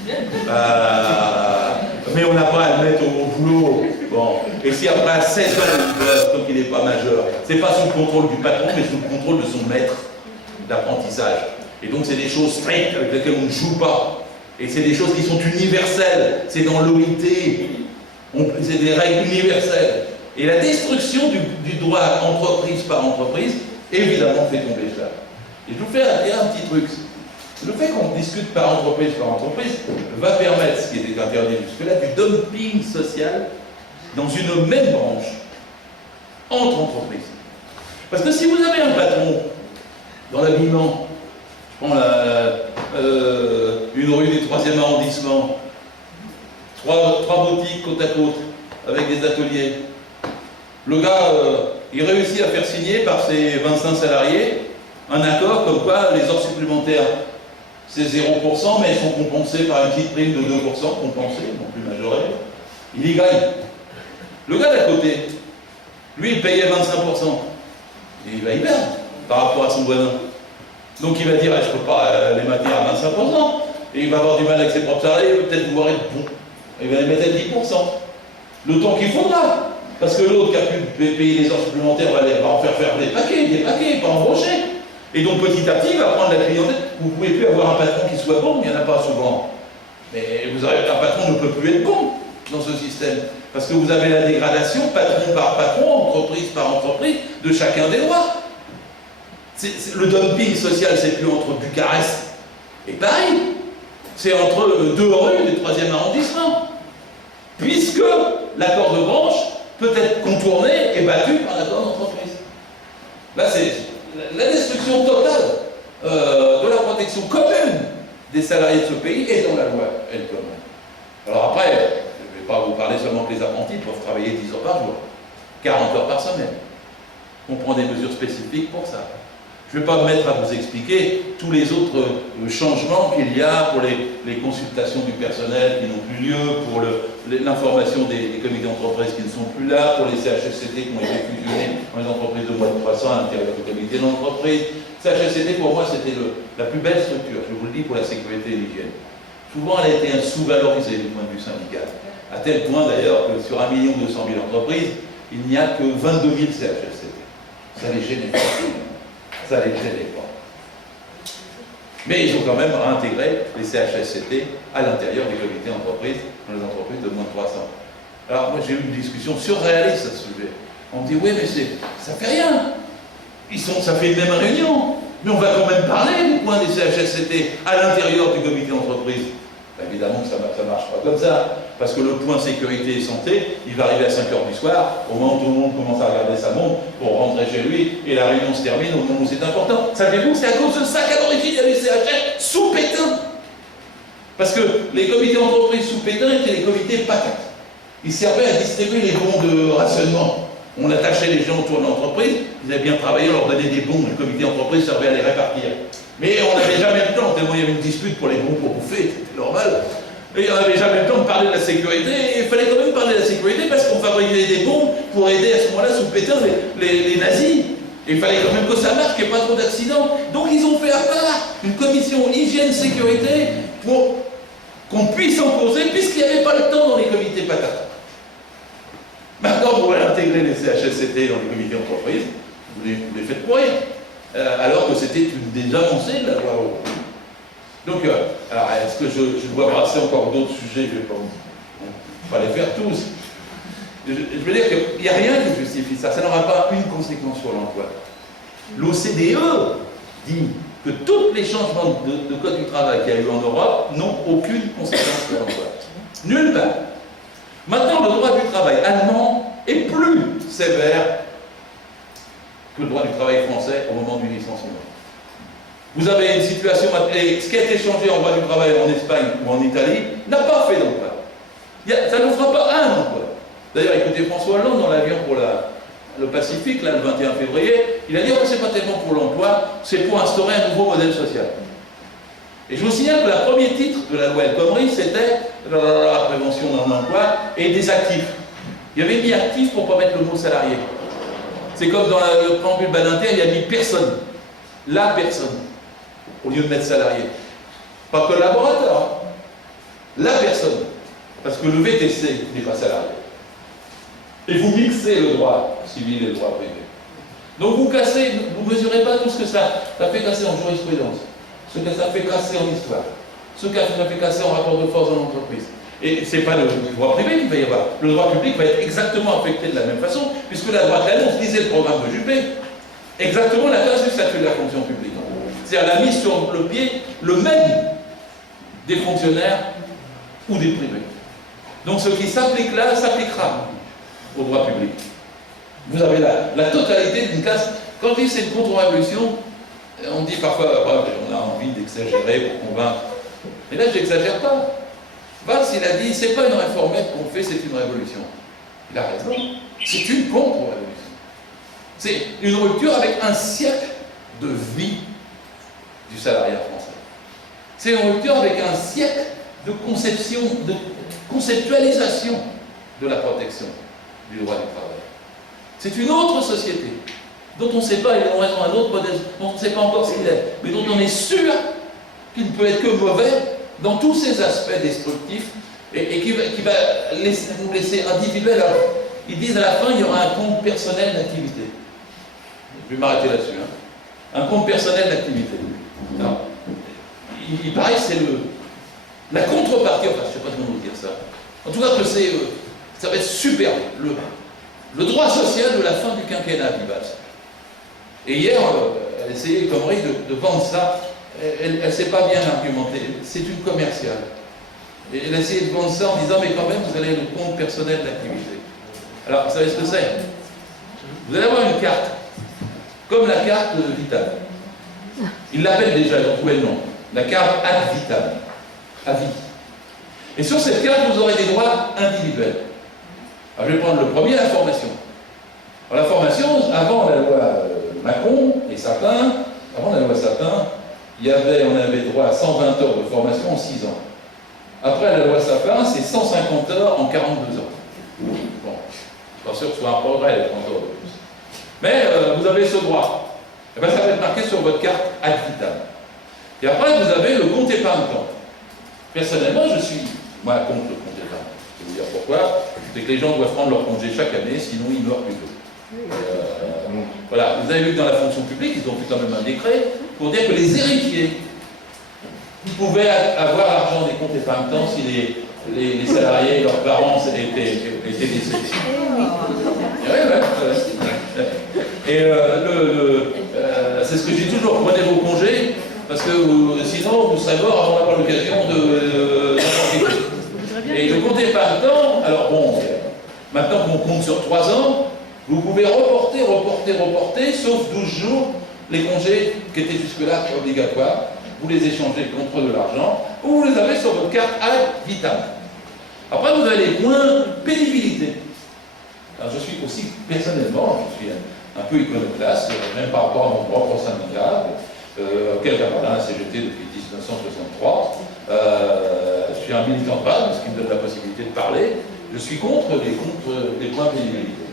Mais on n'a pas à le mettre au boulot. » Bon. Et si après à 16 ans, tant qu'il n'est pas majeur, c'est pas sous le contrôle du patron, mais sous le contrôle de son maître d'apprentissage. Et donc c'est des choses strictes avec lesquelles on ne joue pas. Et c'est des choses qui sont universelles. C'est dans l'OIT. C'est des règles universelles. Et la destruction du droit entreprise par entreprise, évidemment, fait tomber ça. Et je vous fais un petit truc. Le fait qu'on discute par entreprise va permettre, ce qui était interdit jusque-là, du dumping social dans une même branche entre entreprises. Parce que si vous avez un patron dans l'habillement, je prends une rue du 3e arrondissement, trois boutiques côte à côte, avec des ateliers. Le gars, il réussit à faire signer par ses 25 salariés un accord comme quoi les heures supplémentaires, c'est 0%, mais elles sont compensées par une petite prime de 2%, compensée, non plus majorée. Il y gagne. Le gars d'à côté, lui, il payait 25%. Et il va y perdre par rapport à son voisin. Donc il va dire, je ne peux pas les maintenir à 25%. Et il va avoir du mal avec ses propres salariés, il va peut-être pouvoir être bon. Il va les mettre à 10%. Le temps qu'il faudra. Parce que l'autre qui a pu payer les heures supplémentaires va en faire des paquets, pas embaucher. Et donc petit à petit, il va prendre la clientèle. Vous ne pouvez plus avoir un patron qui soit bon, il n'y en a pas souvent. Mais un patron ne peut plus être bon dans ce système. Parce que vous avez la dégradation, patron par patron, entreprise par entreprise, de chacun des droits. Le dumping social, c'est plus entre Bucarest et Paris. C'est entre deux rues du 3e arrondissement. Puisque l'accord de branche peut être contourné et battu par l'accord d'entreprise. Là, c'est la destruction totale de la protection commune des salariés de ce pays est dans la loi, elle commune. Alors après, je ne vais pas vous parler seulement que les apprentis peuvent travailler 10 heures par jour, 40 heures par semaine. On prend des mesures spécifiques pour ça. Je ne vais pas me mettre à vous expliquer tous les autres changements qu'il y a pour les consultations du personnel qui n'ont plus lieu, pour l'information des comités d'entreprise qui ne sont plus là, pour les CHSCT qui ont été fusionnés dans les entreprises de moins de 300 à l'intérieur du comité d'entreprise. CHSCT, pour moi, c'était la plus belle structure, je vous le dis, pour la sécurité et l'hygiène. Souvent, elle a été sous-valorisée du point de vue syndical. À tel point, d'ailleurs, que sur 1 200 000 entreprises, il n'y a que 22 000 CHSCT. Ça les gênait pas. Ça les gênait pas. Mais ils ont quand même réintégré les CHSCT à l'intérieur des comités d'entreprise, dans les entreprises de moins de 300. Alors, moi, j'ai eu une discussion surréaliste à ce sujet. On me dit, oui, mais ça fait rien. Ça fait une même réunion. Mais on va quand même parler du point des CHSCT à l'intérieur du comité d'entreprise. Évidemment que ça ne marche pas comme ça, parce que le point sécurité et santé, il va arriver à 5 h du soir, au moment où tout le monde commence à regarder sa montre pour rentrer chez lui, et la réunion se termine au moment où c'est important. Savez-vous, c'est à cause de ça qu'à l'origine, il y avait les CHS sous Pétain. Parce que les comités d'entreprise sous Pétain étaient les comités patates. Ils servaient à distribuer les bons de rationnement. On attachait les gens autour de l'entreprise, ils avaient bien travaillé, on leur donnait des bons, le comité d'entreprise servait à les répartir. Mais on n'avait jamais le temps, tellement il y avait une dispute pour les bons pour bouffer, c'était normal. Et on n'avait jamais le temps de parler de la sécurité, et il fallait quand même parler de la sécurité parce qu'on fabriquait des bombes pour aider à ce moment-là sous Pétain les nazis. Et il fallait quand même que ça marche, qu'il n'y ait pas trop d'accidents. Donc ils ont fait à part une commission hygiène-sécurité pour qu'on puisse en causer, puisqu'il n'y avait pas le temps dans les comités patates. Maintenant, vous allez intégrer les CHSCT dans les comités d'entreprise, vous les faites pour rien. Alors que c'était une des avancées de la loi européenne. Donc, alors, est-ce que je dois brasser encore d'autres sujets? Je ne vais pas les faire tous. Je veux dire qu'il n'y a rien qui justifie ça. Ça n'aura pas une conséquence sur l'emploi. L'OCDE dit que tous les changements de code du travail qu'il y a eu en Europe n'ont aucune conséquence sur l'emploi. Nulle part. Maintenant, le droit du travail allemand est plus sévère que le droit du travail français au moment du licenciement. Vous avez une situation, et ce qui a été changé en droit du travail en Espagne ou en Italie n'a pas fait d'emploi. Ça ne fera pas un emploi. D'ailleurs, écoutez, François Hollande, dans l'avion pour le Pacifique, là, le 21 février, il a dit oh, c'est pas tellement pour l'emploi, c'est pour instaurer un nouveau modèle social. Et je vous signale que le premier titre de la loi El Khomri, c'était la prévention dans l'emploi et des actifs. Il y avait mis actifs pour ne pas mettre le mot salarié. C'est comme dans le préambule Badinter, il y a mis personne. La personne, au lieu de mettre salarié. Pas collaborateur, hein. La personne. Parce que le VTC n'est pas salarié. Et vous mixez le droit civil et le droit privé. Donc vous cassez, vous ne mesurez pas tout ce que ça fait casser en jurisprudence, ce que ça fait casser en histoire, ce que ça fait casser en rapport de force dans l'entreprise. Et ce n'est pas le droit privé qu'il va y avoir. Le droit public va être exactement affecté de la même façon, puisque la droite annonce, lisez le programme de Juppé, exactement la base du statut de la fonction publique. C'est-à-dire la mise sur le pied, le même des fonctionnaires ou des privés. Donc ce qui s'applique là, s'appliquera au droit public. Vous avez la totalité d'une classe. Quand on dit c'est une contre-révolution, on dit parfois, on a envie d'exagérer pour convaincre. Mais là, je n'exagère pas. Valls, il a dit, c'est pas une réformette qu'on fait, c'est une révolution. Il a raison. C'est une contre-révolution. C'est une rupture avec un siècle de vie du salariat français. C'est une rupture avec un siècle de conception, de conceptualisation de la protection du droit du travail. C'est une autre société dont on ne sait pas, ils ont raison, un autre modèle, dont on ne sait pas encore ce qu'il est, mais dont on est sûr qu'il ne peut être que mauvais dans tous ses aspects destructifs et qui va nous laisser individuels. Alors, ils disent à la fin, il y aura un compte personnel d'activité. Je vais m'arrêter là-dessus. Hein. Un compte personnel d'activité. Alors, il paraît que c'est la contrepartie, enfin je ne sais pas comment vous dire ça. En tout cas que ça va être superbe. Le droit social de la fin du quinquennat, dit Valls. Et hier, elle essayait, Khomri, de vendre ça. Elle ne s'est pas bien argumentée. C'est une commerciale. Et elle a essayé de vendre ça en disant, mais quand même, vous allez le compte personnel d'activité. Alors, vous savez ce que c'est? Vous allez avoir une carte, comme la carte Vital. Ils l'appellent déjà, ils ont trouvé le nom. La carte ad vitam, à vie. Et sur cette carte, vous aurez des droits individuels. Alors, je vais prendre le premier, la formation. Alors, la formation, avant la loi Macron et Sapin, avant la loi Sapin, on avait droit à 120 heures de formation en 6 ans. Après la loi Sapin, c'est 150 heures en 42 ans. Bon, je ne suis pas sûr que ce soit un progrès, les 30 heures de plus. Mais vous avez ce droit. Et bien, ça va être marqué sur votre carte ad vitam. Et après, vous avez le compte épargne-temps. Personnellement, je suis contre le compte épargne. Je vais vous dire pourquoi. C'est que les gens doivent prendre leur congé chaque année, sinon ils meurent plus tôt. Voilà, vous avez vu que dans la fonction publique, ils ont fait quand même un décret pour dire que les héritiers pouvaient avoir l'argent des comptes épargne-temps si les salariés et leurs parents étaient décédés. Et c'est ce que je dis toujours, prenez vos congés, parce que sinon vous serez mort avant d'avoir l'occasion de Et le compte épargne-temps, alors bon, maintenant qu'on compte sur 3 ans, vous pouvez reporter, sauf 12 jours, les congés qui étaient jusque-là obligatoires, vous les échangez contre de l'argent, ou vous les avez sur votre carte ad vitam. Après, vous avez les points pénibilité. Alors je suis aussi, personnellement, je suis un peu iconoclaste, même par rapport à mon propre syndicat, auquel j'appartiens à la CGT depuis 1963. Je suis un militant de base, ce qui me donne la possibilité de parler. Je suis contre les points pénibilité.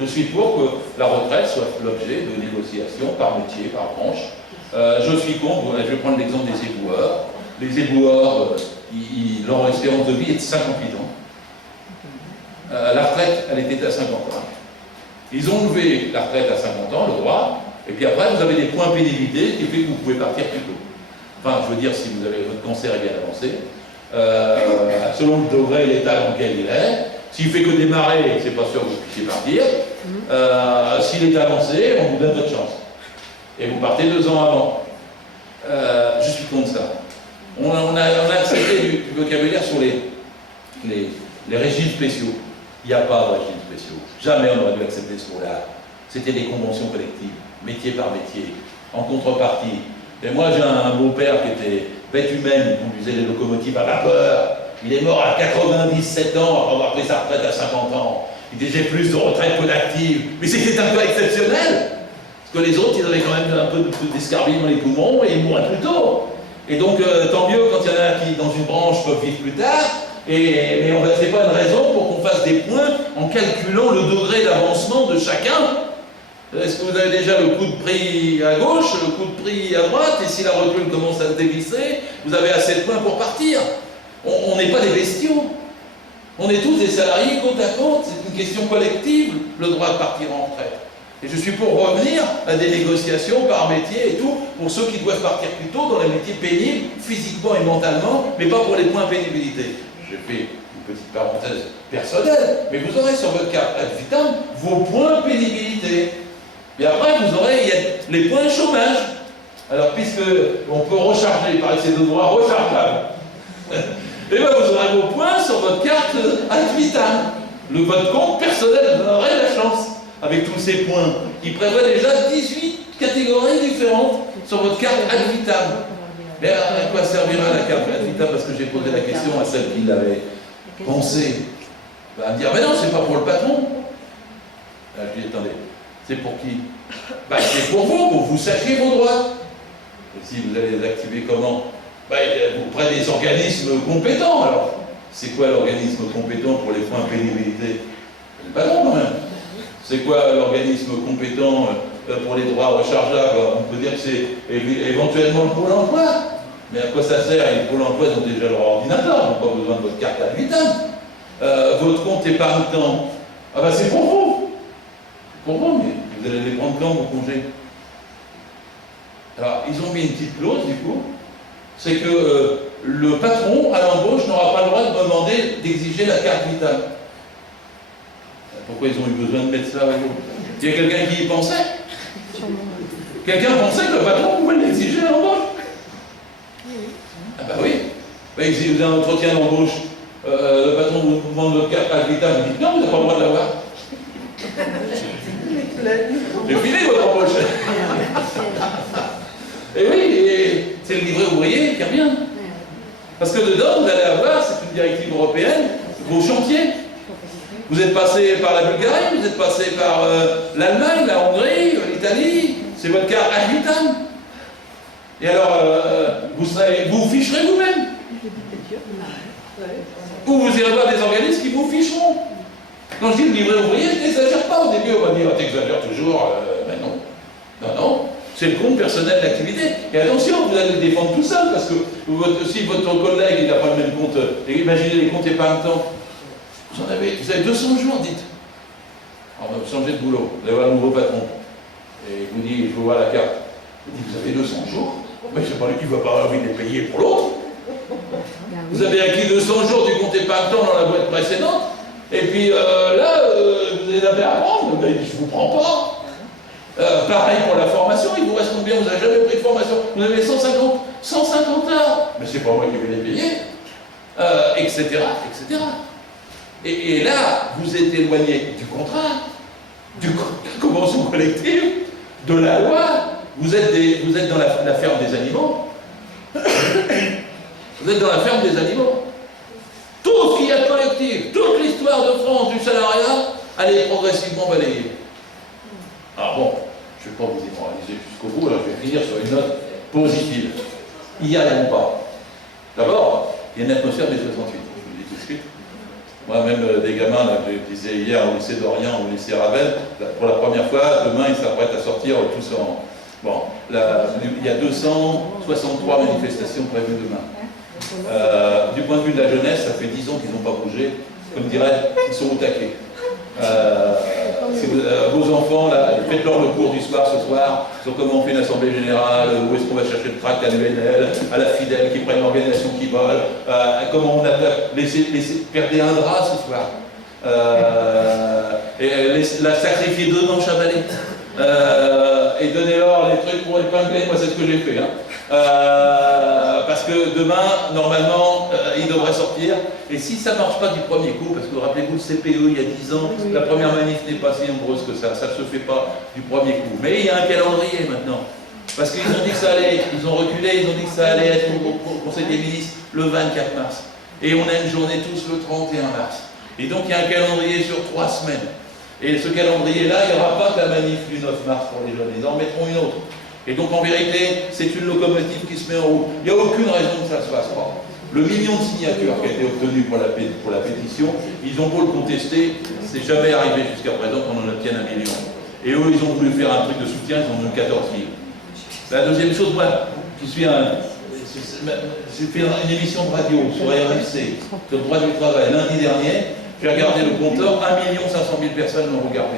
Je suis pour que la retraite soit l'objet de négociations par métier, par branche. Je suis contre, je vais prendre l'exemple des éboueurs. Les éboueurs, leur espérance de vie est de 58 ans. La retraite, elle était à 50 ans. Ils ont levé la retraite à 50 ans, le droit, et puis après, vous avez des points pénibilité qui fait que vous pouvez partir plus tôt. Enfin, je veux dire, si vous avez votre cancer est bien avancé, selon le degré et l'état dans lequel il est, s'il fait que démarrer, c'est pas sûr que vous puissiez partir. S'il est avancé, on vous donne votre chance. Et vous partez 2 ans avant. Je suis contre ça. On a accepté du vocabulaire sur les régimes spéciaux. Il n'y a pas de régimes spéciaux. Jamais on aurait dû accepter ce mot-là. C'était des conventions collectives, métier par métier, en contrepartie. Et moi, j'ai un beau-père qui était bête humaine, il conduisait les locomotives à vapeur. Il est mort à 97 ans après avoir pris sa retraite à 50 ans. Il disait plus de retraite que d'active. Mais c'était un cas exceptionnel. Parce que les autres, ils avaient quand même un peu d'escarbille dans les poumons et ils mouraient plus tôt. Et donc, tant mieux quand il y en a qui, dans une branche, peuvent vivre plus tard. Mais ce n'est pas une raison pour qu'on fasse des points en calculant le degré d'avancement de chacun. Est-ce que vous avez déjà le coup de prix à gauche, le coup de prix à droite, et si la recul commence à se dévisser, vous avez assez de points pour partir. On n'est pas des bestiaux. On est tous des salariés côte à côte. C'est une question collective, le droit de partir en retraite. Et je suis pour revenir à des négociations par métier et tout, pour ceux qui doivent partir plus tôt dans les métiers pénibles, physiquement et mentalement, mais pas pour les points pénibilité. J'ai fait une petite parenthèse personnelle, mais vous aurez sur votre carte ad vitam vos points pénibilité. Et après, vous aurez les points chômage. Alors, puisque on peut recharger, il paraît que c'est de droit rechargeable, et bien vous aurez vos points sur votre carte ad vitam. Votre compte personnel, vous aurez la chance, avec tous ces points. Il prévoit déjà 18 catégories différentes sur votre carte ad vitam. Mais à quoi servira la carte ad vitam? Parce que j'ai posé la question à celle qui l'avait pensée. Elle va me dire, mais non, c'est pas pour le patron. Là, je lui dis, attendez, c'est pour qui? C'est pour vous sachiez vos droits. Et si vous allez les activer comment? Auprès des organismes compétents. Alors, c'est quoi l'organisme compétent pour les points pénibilité? C'est le patron quand même. C'est quoi l'organisme compétent pour les droits rechargeables? On peut dire que c'est éventuellement le Pôle emploi. Mais à quoi ça sert? Les Pôle emploi ont déjà leur ordinateur, ils n'ont pas besoin de votre carte ad vitam. Votre compte épargne-temps, c'est pour vous. Pour vous, mais vous allez les prendre quand vos congés? Alors, ils ont mis une petite clause, du coup, c'est que le patron, à l'embauche, n'aura pas le droit de demander d'exiger la carte vitale. Pourquoi ils ont eu besoin de mettre ça? Il y a quelqu'un qui y pensait? Quelqu'un pensait que le patron pouvait l'exiger à l'embauche? Ah bah oui. Si vous avez un entretien d'embauche, le patron vous demande votre carte vitale, vous dites non, vous n'avez pas le droit de l'avoir. J'ai fini votre embauche. Et oui, c'est le livret ouvrier qui revient. Parce que dedans, vous allez avoir, c'est une directive européenne, vos chantiers. Vous êtes passé par la Bulgarie, vous êtes passé par l'Allemagne, la Hongrie, l'Italie, c'est votre carte ad vitam. Et alors, vous ficherez vous-même. Ou vous irez voir des organismes qui vous ficheront. Quand je dis le livret ouvrier, je n'exagère pas. Au début, on va dire, t'exagères toujours. Mais non. Non. C'est le compte personnel d'activité. Et attention, vous allez le défendre tout seul, parce que si votre collègue n'a pas le même compte, imaginez les comptes épargne-temps. Vous avez 200 jours, dites. Alors, vous changez de boulot, vous allez voir un nouveau patron. Et il vous dit, je vous vois la carte. Il dit, vous avez 200 jours? Mais je ne sais pas qui ne va pas avoir envie de les payer pour l'autre. Vous avez acquis 200 jours du compte épargne-temps dans la boîte précédente. Et puis là, vous les avez à prendre. Mais je ne vous prends pas. Pareil pour la formation, il vous reste combien? Vous n'avez jamais pris de formation. Vous avez 150 heures. Mais c'est pas moi qui vais les payer. Etc. etc. Et là, vous êtes éloigné du contrat, de la convention collective, de la loi. Vous êtes dans la ferme des animaux. Vous êtes dans la ferme des animaux. Tout ce qu'il y a de collectif, toute l'histoire de France du salariat, allez progressivement balayer. Alors bon, je ne vais pas vous démoraliser jusqu'au bout, alors je vais finir sur une note positive. Ils n'y arriveront pas. D'abord, il y a une atmosphère des 68, je vous le dis tout de suite. Moi-même, des gamins, là, je disais hier au lycée d'Orient, au lycée Ravel, pour la première fois, demain, ils s'apprêtent à sortir tous en... Bon, là, il y a 263 manifestations prévues demain. Du point de vue de la jeunesse, ça fait 10 ans qu'ils n'ont pas bougé. Comme dirait, ils sont au taquet. Vos enfants, là, faites-leur le cours du soir ce soir sur comment on fait une assemblée générale, où est-ce qu'on va chercher le tract à l'UNL, à la Fidèle qui prennent l'organisation qui vole, comment on a laissé perdre un drap ce soir, et la sacrifier deux dans Chavalet, et donnez-leur les trucs pour épingler. Moi, c'est ce que j'ai fait. Hein. Parce que demain, normalement, il devrait sortir. Et si ça ne marche pas du premier coup, parce que rappelez-vous, le CPE, il y a 10 ans, la première manif n'est pas si nombreuse que ça ne se fait pas du premier coup. Mais il y a un calendrier maintenant. Parce qu'ils ont dit que ça allait, ils ont reculé, ils ont dit que ça allait être au Conseil des ministres le 24 mars. Et on a une journée tous le 31 mars. Et donc il y a un calendrier sur 3 semaines. Et ce calendrier-là, il n'y aura pas que la manif du 9 mars pour les jeunes, ils en mettront une autre. Et donc en vérité, c'est une locomotive qui se met en route. Il n'y a aucune raison que ça se fasse pas. Le million de signatures qui a été obtenu pour la pétition, ils ont beau le contester, c'est jamais arrivé jusqu'à présent qu'on en obtienne 1 million. Et eux, ils ont voulu faire un truc de soutien, ils en ont 14 000. La deuxième chose, moi, j'ai fait une émission de radio sur RMC, sur le droit du travail, lundi dernier. J'ai regardé le compteur, 1 500 000 personnes l'ont regardé.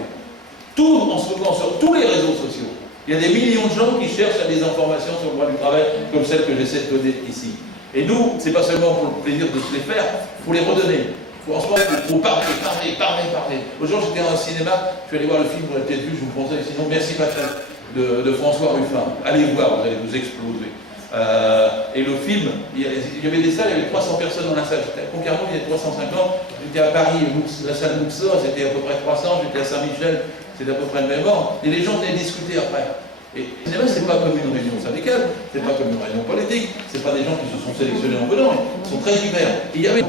Tout en se moment sur tous les réseaux sociaux. Il y a des millions de gens qui cherchent des informations sur le droit du travail, comme celles que j'essaie de donner ici. Et nous, c'est pas seulement pour le plaisir de se les faire, il faut les redonner. En ce moment, il faut parler. Aujourd'hui, j'étais dans un cinéma, je suis allé voir le film, vous l'avez peut-être vu, je vous le conseille, sinon merci Patrick, de François Ruffin. Allez voir, vous allez vous exploser. Et le film, il y avait des salles, il y avait 300 personnes dans la salle. J'étais à Concarneau, il y avait 350. J'étais à Paris, la salle Luxor, c'était à peu près 300. J'étais à Saint-Michel, c'était à peu près le même ordre. Et les gens venaient discuter après. Et le cinéma, c'est pas comme une réunion syndicale, c'est pas comme une réunion politique, c'est pas des gens qui se sont sélectionnés en venant, ils sont très divers. Et il y avait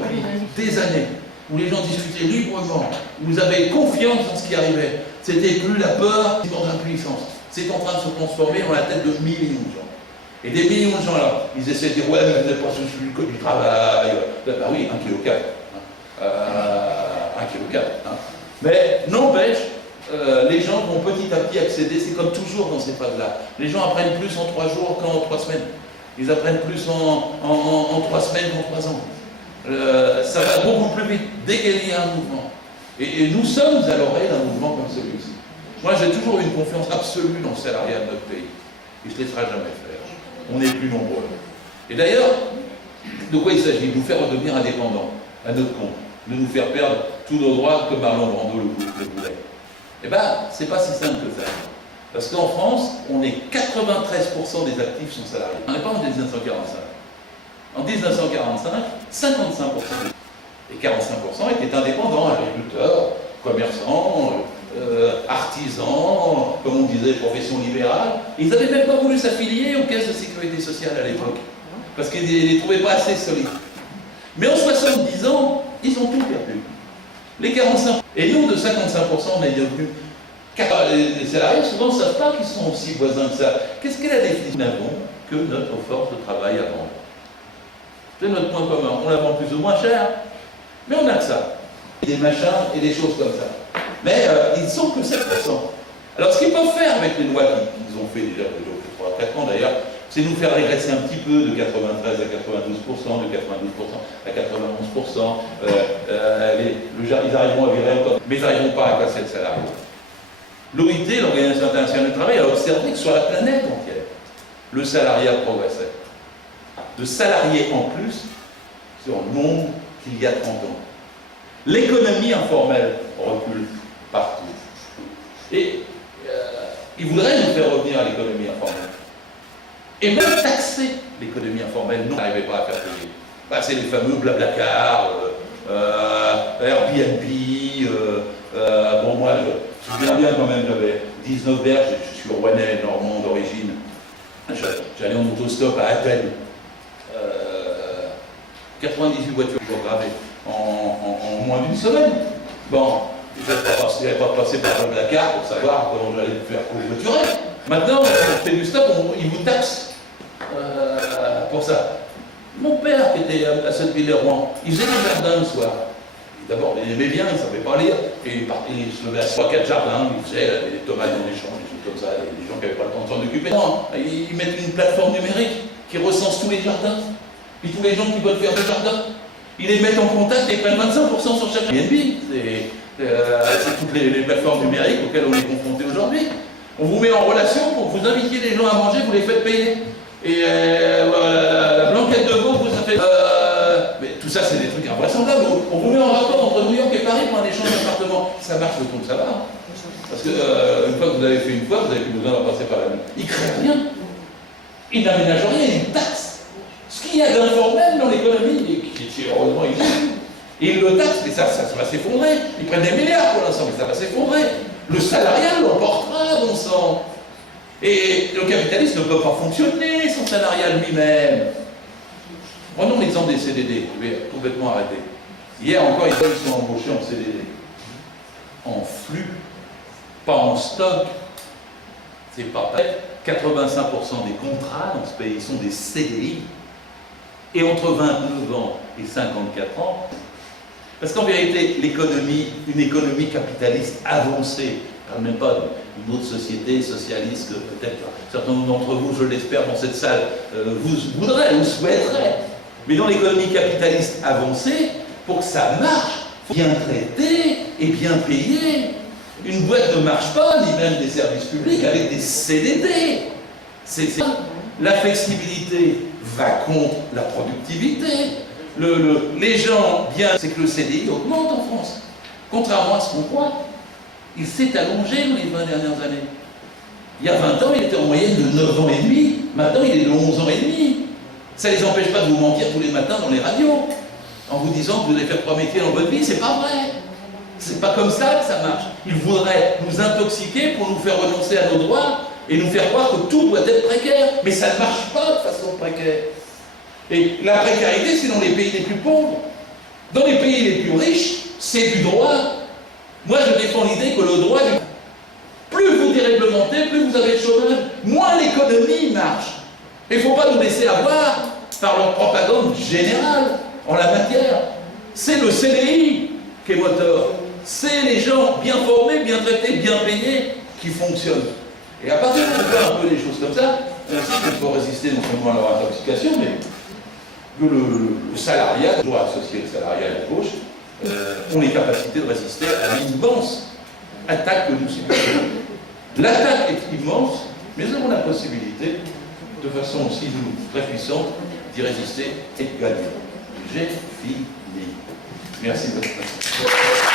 des années où les gens discutaient librement, où vous avez confiance dans ce qui arrivait. C'était plus la peur, c'est l'impuissance. C'est en train de se transformer dans la tête de millions de gens. Et des millions de gens là, ils essaient de dire ouais, mais vous n'êtes pas sous le code du travail. Bah oui, 1,4 kg. 1,4 kg. Mais n'empêche, les gens vont petit à petit accéder, c'est comme toujours dans ces phases-là. Les gens apprennent plus en 3 jours qu'en 3 semaines. Ils apprennent plus en 3 semaines qu'en 3 ans. Ça va beaucoup plus vite, dès qu'il y a un mouvement. Et nous sommes à l'oreille d'un mouvement comme celui-ci. Moi, j'ai toujours eu une confiance absolue dans le salariat de notre pays. Il ne se laissera jamais faire. On est plus nombreux. Et d'ailleurs, de quoi il s'agit? De nous faire redevenir indépendants, à notre compte. De nous faire perdre tous nos droits comme Marlon Brando le voulait. Eh bien, c'est pas si simple que ça. Parce qu'en France, on est 93% des actifs sont salariés. On n'est pas en 1945. En 1945, 55% et 45% étaient indépendants, agriculteurs, commerçants, artisans, comme on disait, profession libérale. Ils n'avaient même pas voulu s'affilier aux caisses de sécurité sociale à l'époque, parce qu'ils ne les trouvaient pas assez solides. Mais en 70 ans, ils ont tout perdu. Les 45%. Et nous, de 55%, on est devenu. Les salariés, souvent, ne savent pas qu'ils sont aussi voisins que ça. Qu'est-ce qu'est la définition? Nous n'avons que notre force de travail à vendre. C'est notre point commun. On la vend plus ou moins cher, mais on a que ça. Des machins et des choses comme ça. Mais ils ne sont que 7%. Alors, ce qu'ils peuvent faire avec les lois qu'ils ont fait déjà depuis 3 à 4 ans d'ailleurs, c'est nous faire régresser un petit peu de 93 à 92%, de 92% à 91%. Ils arriveront à virer encore, mais ils n'arriveront pas à casser le salarié. L'OIT, l'Organisation internationale du travail, a observé que sur la planète entière, le salariat progressait. De salariés en plus sur le monde qu'il y a 30 ans. L'économie informelle recule partout. Et ils voudraient nous faire revenir à l'économie informelle. Et même taxer l'économie informelle, nous n'arrivons pas à faire payer. Bah, c'est les fameux Blablacar, Airbnb, bon moi je me souviens bien quand même, j'avais 19 berges, je suis rouennais, normand d'origine. J'allais en autostop à Athènes. 98 voitures gravées en moins d'une semaine. Bon, Je n'avais pas passé par la carte pour savoir comment j'allais me faire clôturer. Maintenant, on fait du stop, ils vous taxent pour ça. Mon père, qui était à Sotteville-les-Rouen, il faisait des jardins le soir. D'abord, il aimait bien, il ne savait pas lire, et il se levait à 3-4 jardins, il faisait des tomates dans les champs, des choses comme ça, et des gens qui n'avaient pas le temps de s'en occuper. Non, ils mettent une plateforme numérique qui recense tous les jardins, puis tous les gens qui veulent faire des jardins. Ils les mettent en contact et ils prennent 25% sur chaque Airbnb. C'est toutes les plateformes numériques auxquelles on est confronté aujourd'hui. On vous met en relation pour que vous invitiez les gens à manger, vous les faites payer. Et la blanquette de veau, ça fait... mais tout ça, c'est des trucs invraisemblables. On vous met en rapport entre New York et Paris pour un échange d'appartements. Ça marche le compte, ça va. Parce que une fois que vous l'avez fait une fois, vous n'avez plus besoin d'en passer par la nuit. Ils ne créent rien. Ils n'aménagent rien, ils taxent. Ce qu'il y a d'informel dans l'économie, et qui heureusement existe, et ils le taxent, mais ça va s'effondrer. Ils prennent des milliards pour l'instant, mais ça va s'effondrer. Le salarial l'emportera, bon sang. Et le capitalisme ne peut pas fonctionner sans salarial lui-même. Prenons l'exemple des CDD, je vais complètement arrêter. Hier encore, ils sont embauchés en CDD. En flux, pas en stock. C'est pas vrai. 85% des contrats dans ce pays sont des CDI. Et entre 29 ans et 54 ans, parce qu'en vérité, une économie capitaliste avancée, je ne parle même pas d'une autre société socialiste que peut-être certains d'entre vous, je l'espère, dans cette salle, vous voudraient ou souhaiteraient. Mais dans l'économie capitaliste avancée, pour que ça marche, il faut bien traiter et bien payer. Une boîte ne marche pas, ni même des services publics, avec des CDD. La flexibilité va contre la productivité. Les gens, bien, c'est que le CDI augmente en France. Contrairement à ce qu'on croit, il s'est allongé dans les 20 dernières années. Il y a 20 ans, il était en moyenne de 9 ans et demi. Maintenant, il est de 11 ans et demi. Ça ne les empêche pas de vous mentir tous les matins dans les radios, en vous disant que vous allez faire 3 métiers dans votre vie. C'est pas vrai. C'est pas comme ça que ça marche. Ils voudraient nous intoxiquer pour nous faire renoncer à nos droits et nous faire croire que tout doit être précaire. Mais ça ne marche pas de façon précaire. Et la précarité, c'est dans les pays les plus pauvres. Dans les pays les plus riches, c'est du droit. Moi, je défends l'idée que le droit, plus vous déréglementez, plus vous avez de chômage, moins l'économie marche. Il ne faut pas nous laisser avoir par leur propagande générale en la matière. C'est le CDI qui est moteur. C'est les gens bien formés, bien traités, bien payés qui fonctionnent. Et à partir de faire un peu les choses comme ça, on sait qu'on peut résister non seulement à leur intoxication, mais que le salariat, toujours associé au salariat à la gauche, ont les capacités de résister à l'immense attaque que nous subissons. L'attaque est immense, mais nous avons la possibilité, de façon aussi très puissante, d'y résister et de gagner. J'ai fini. Merci de votre attention.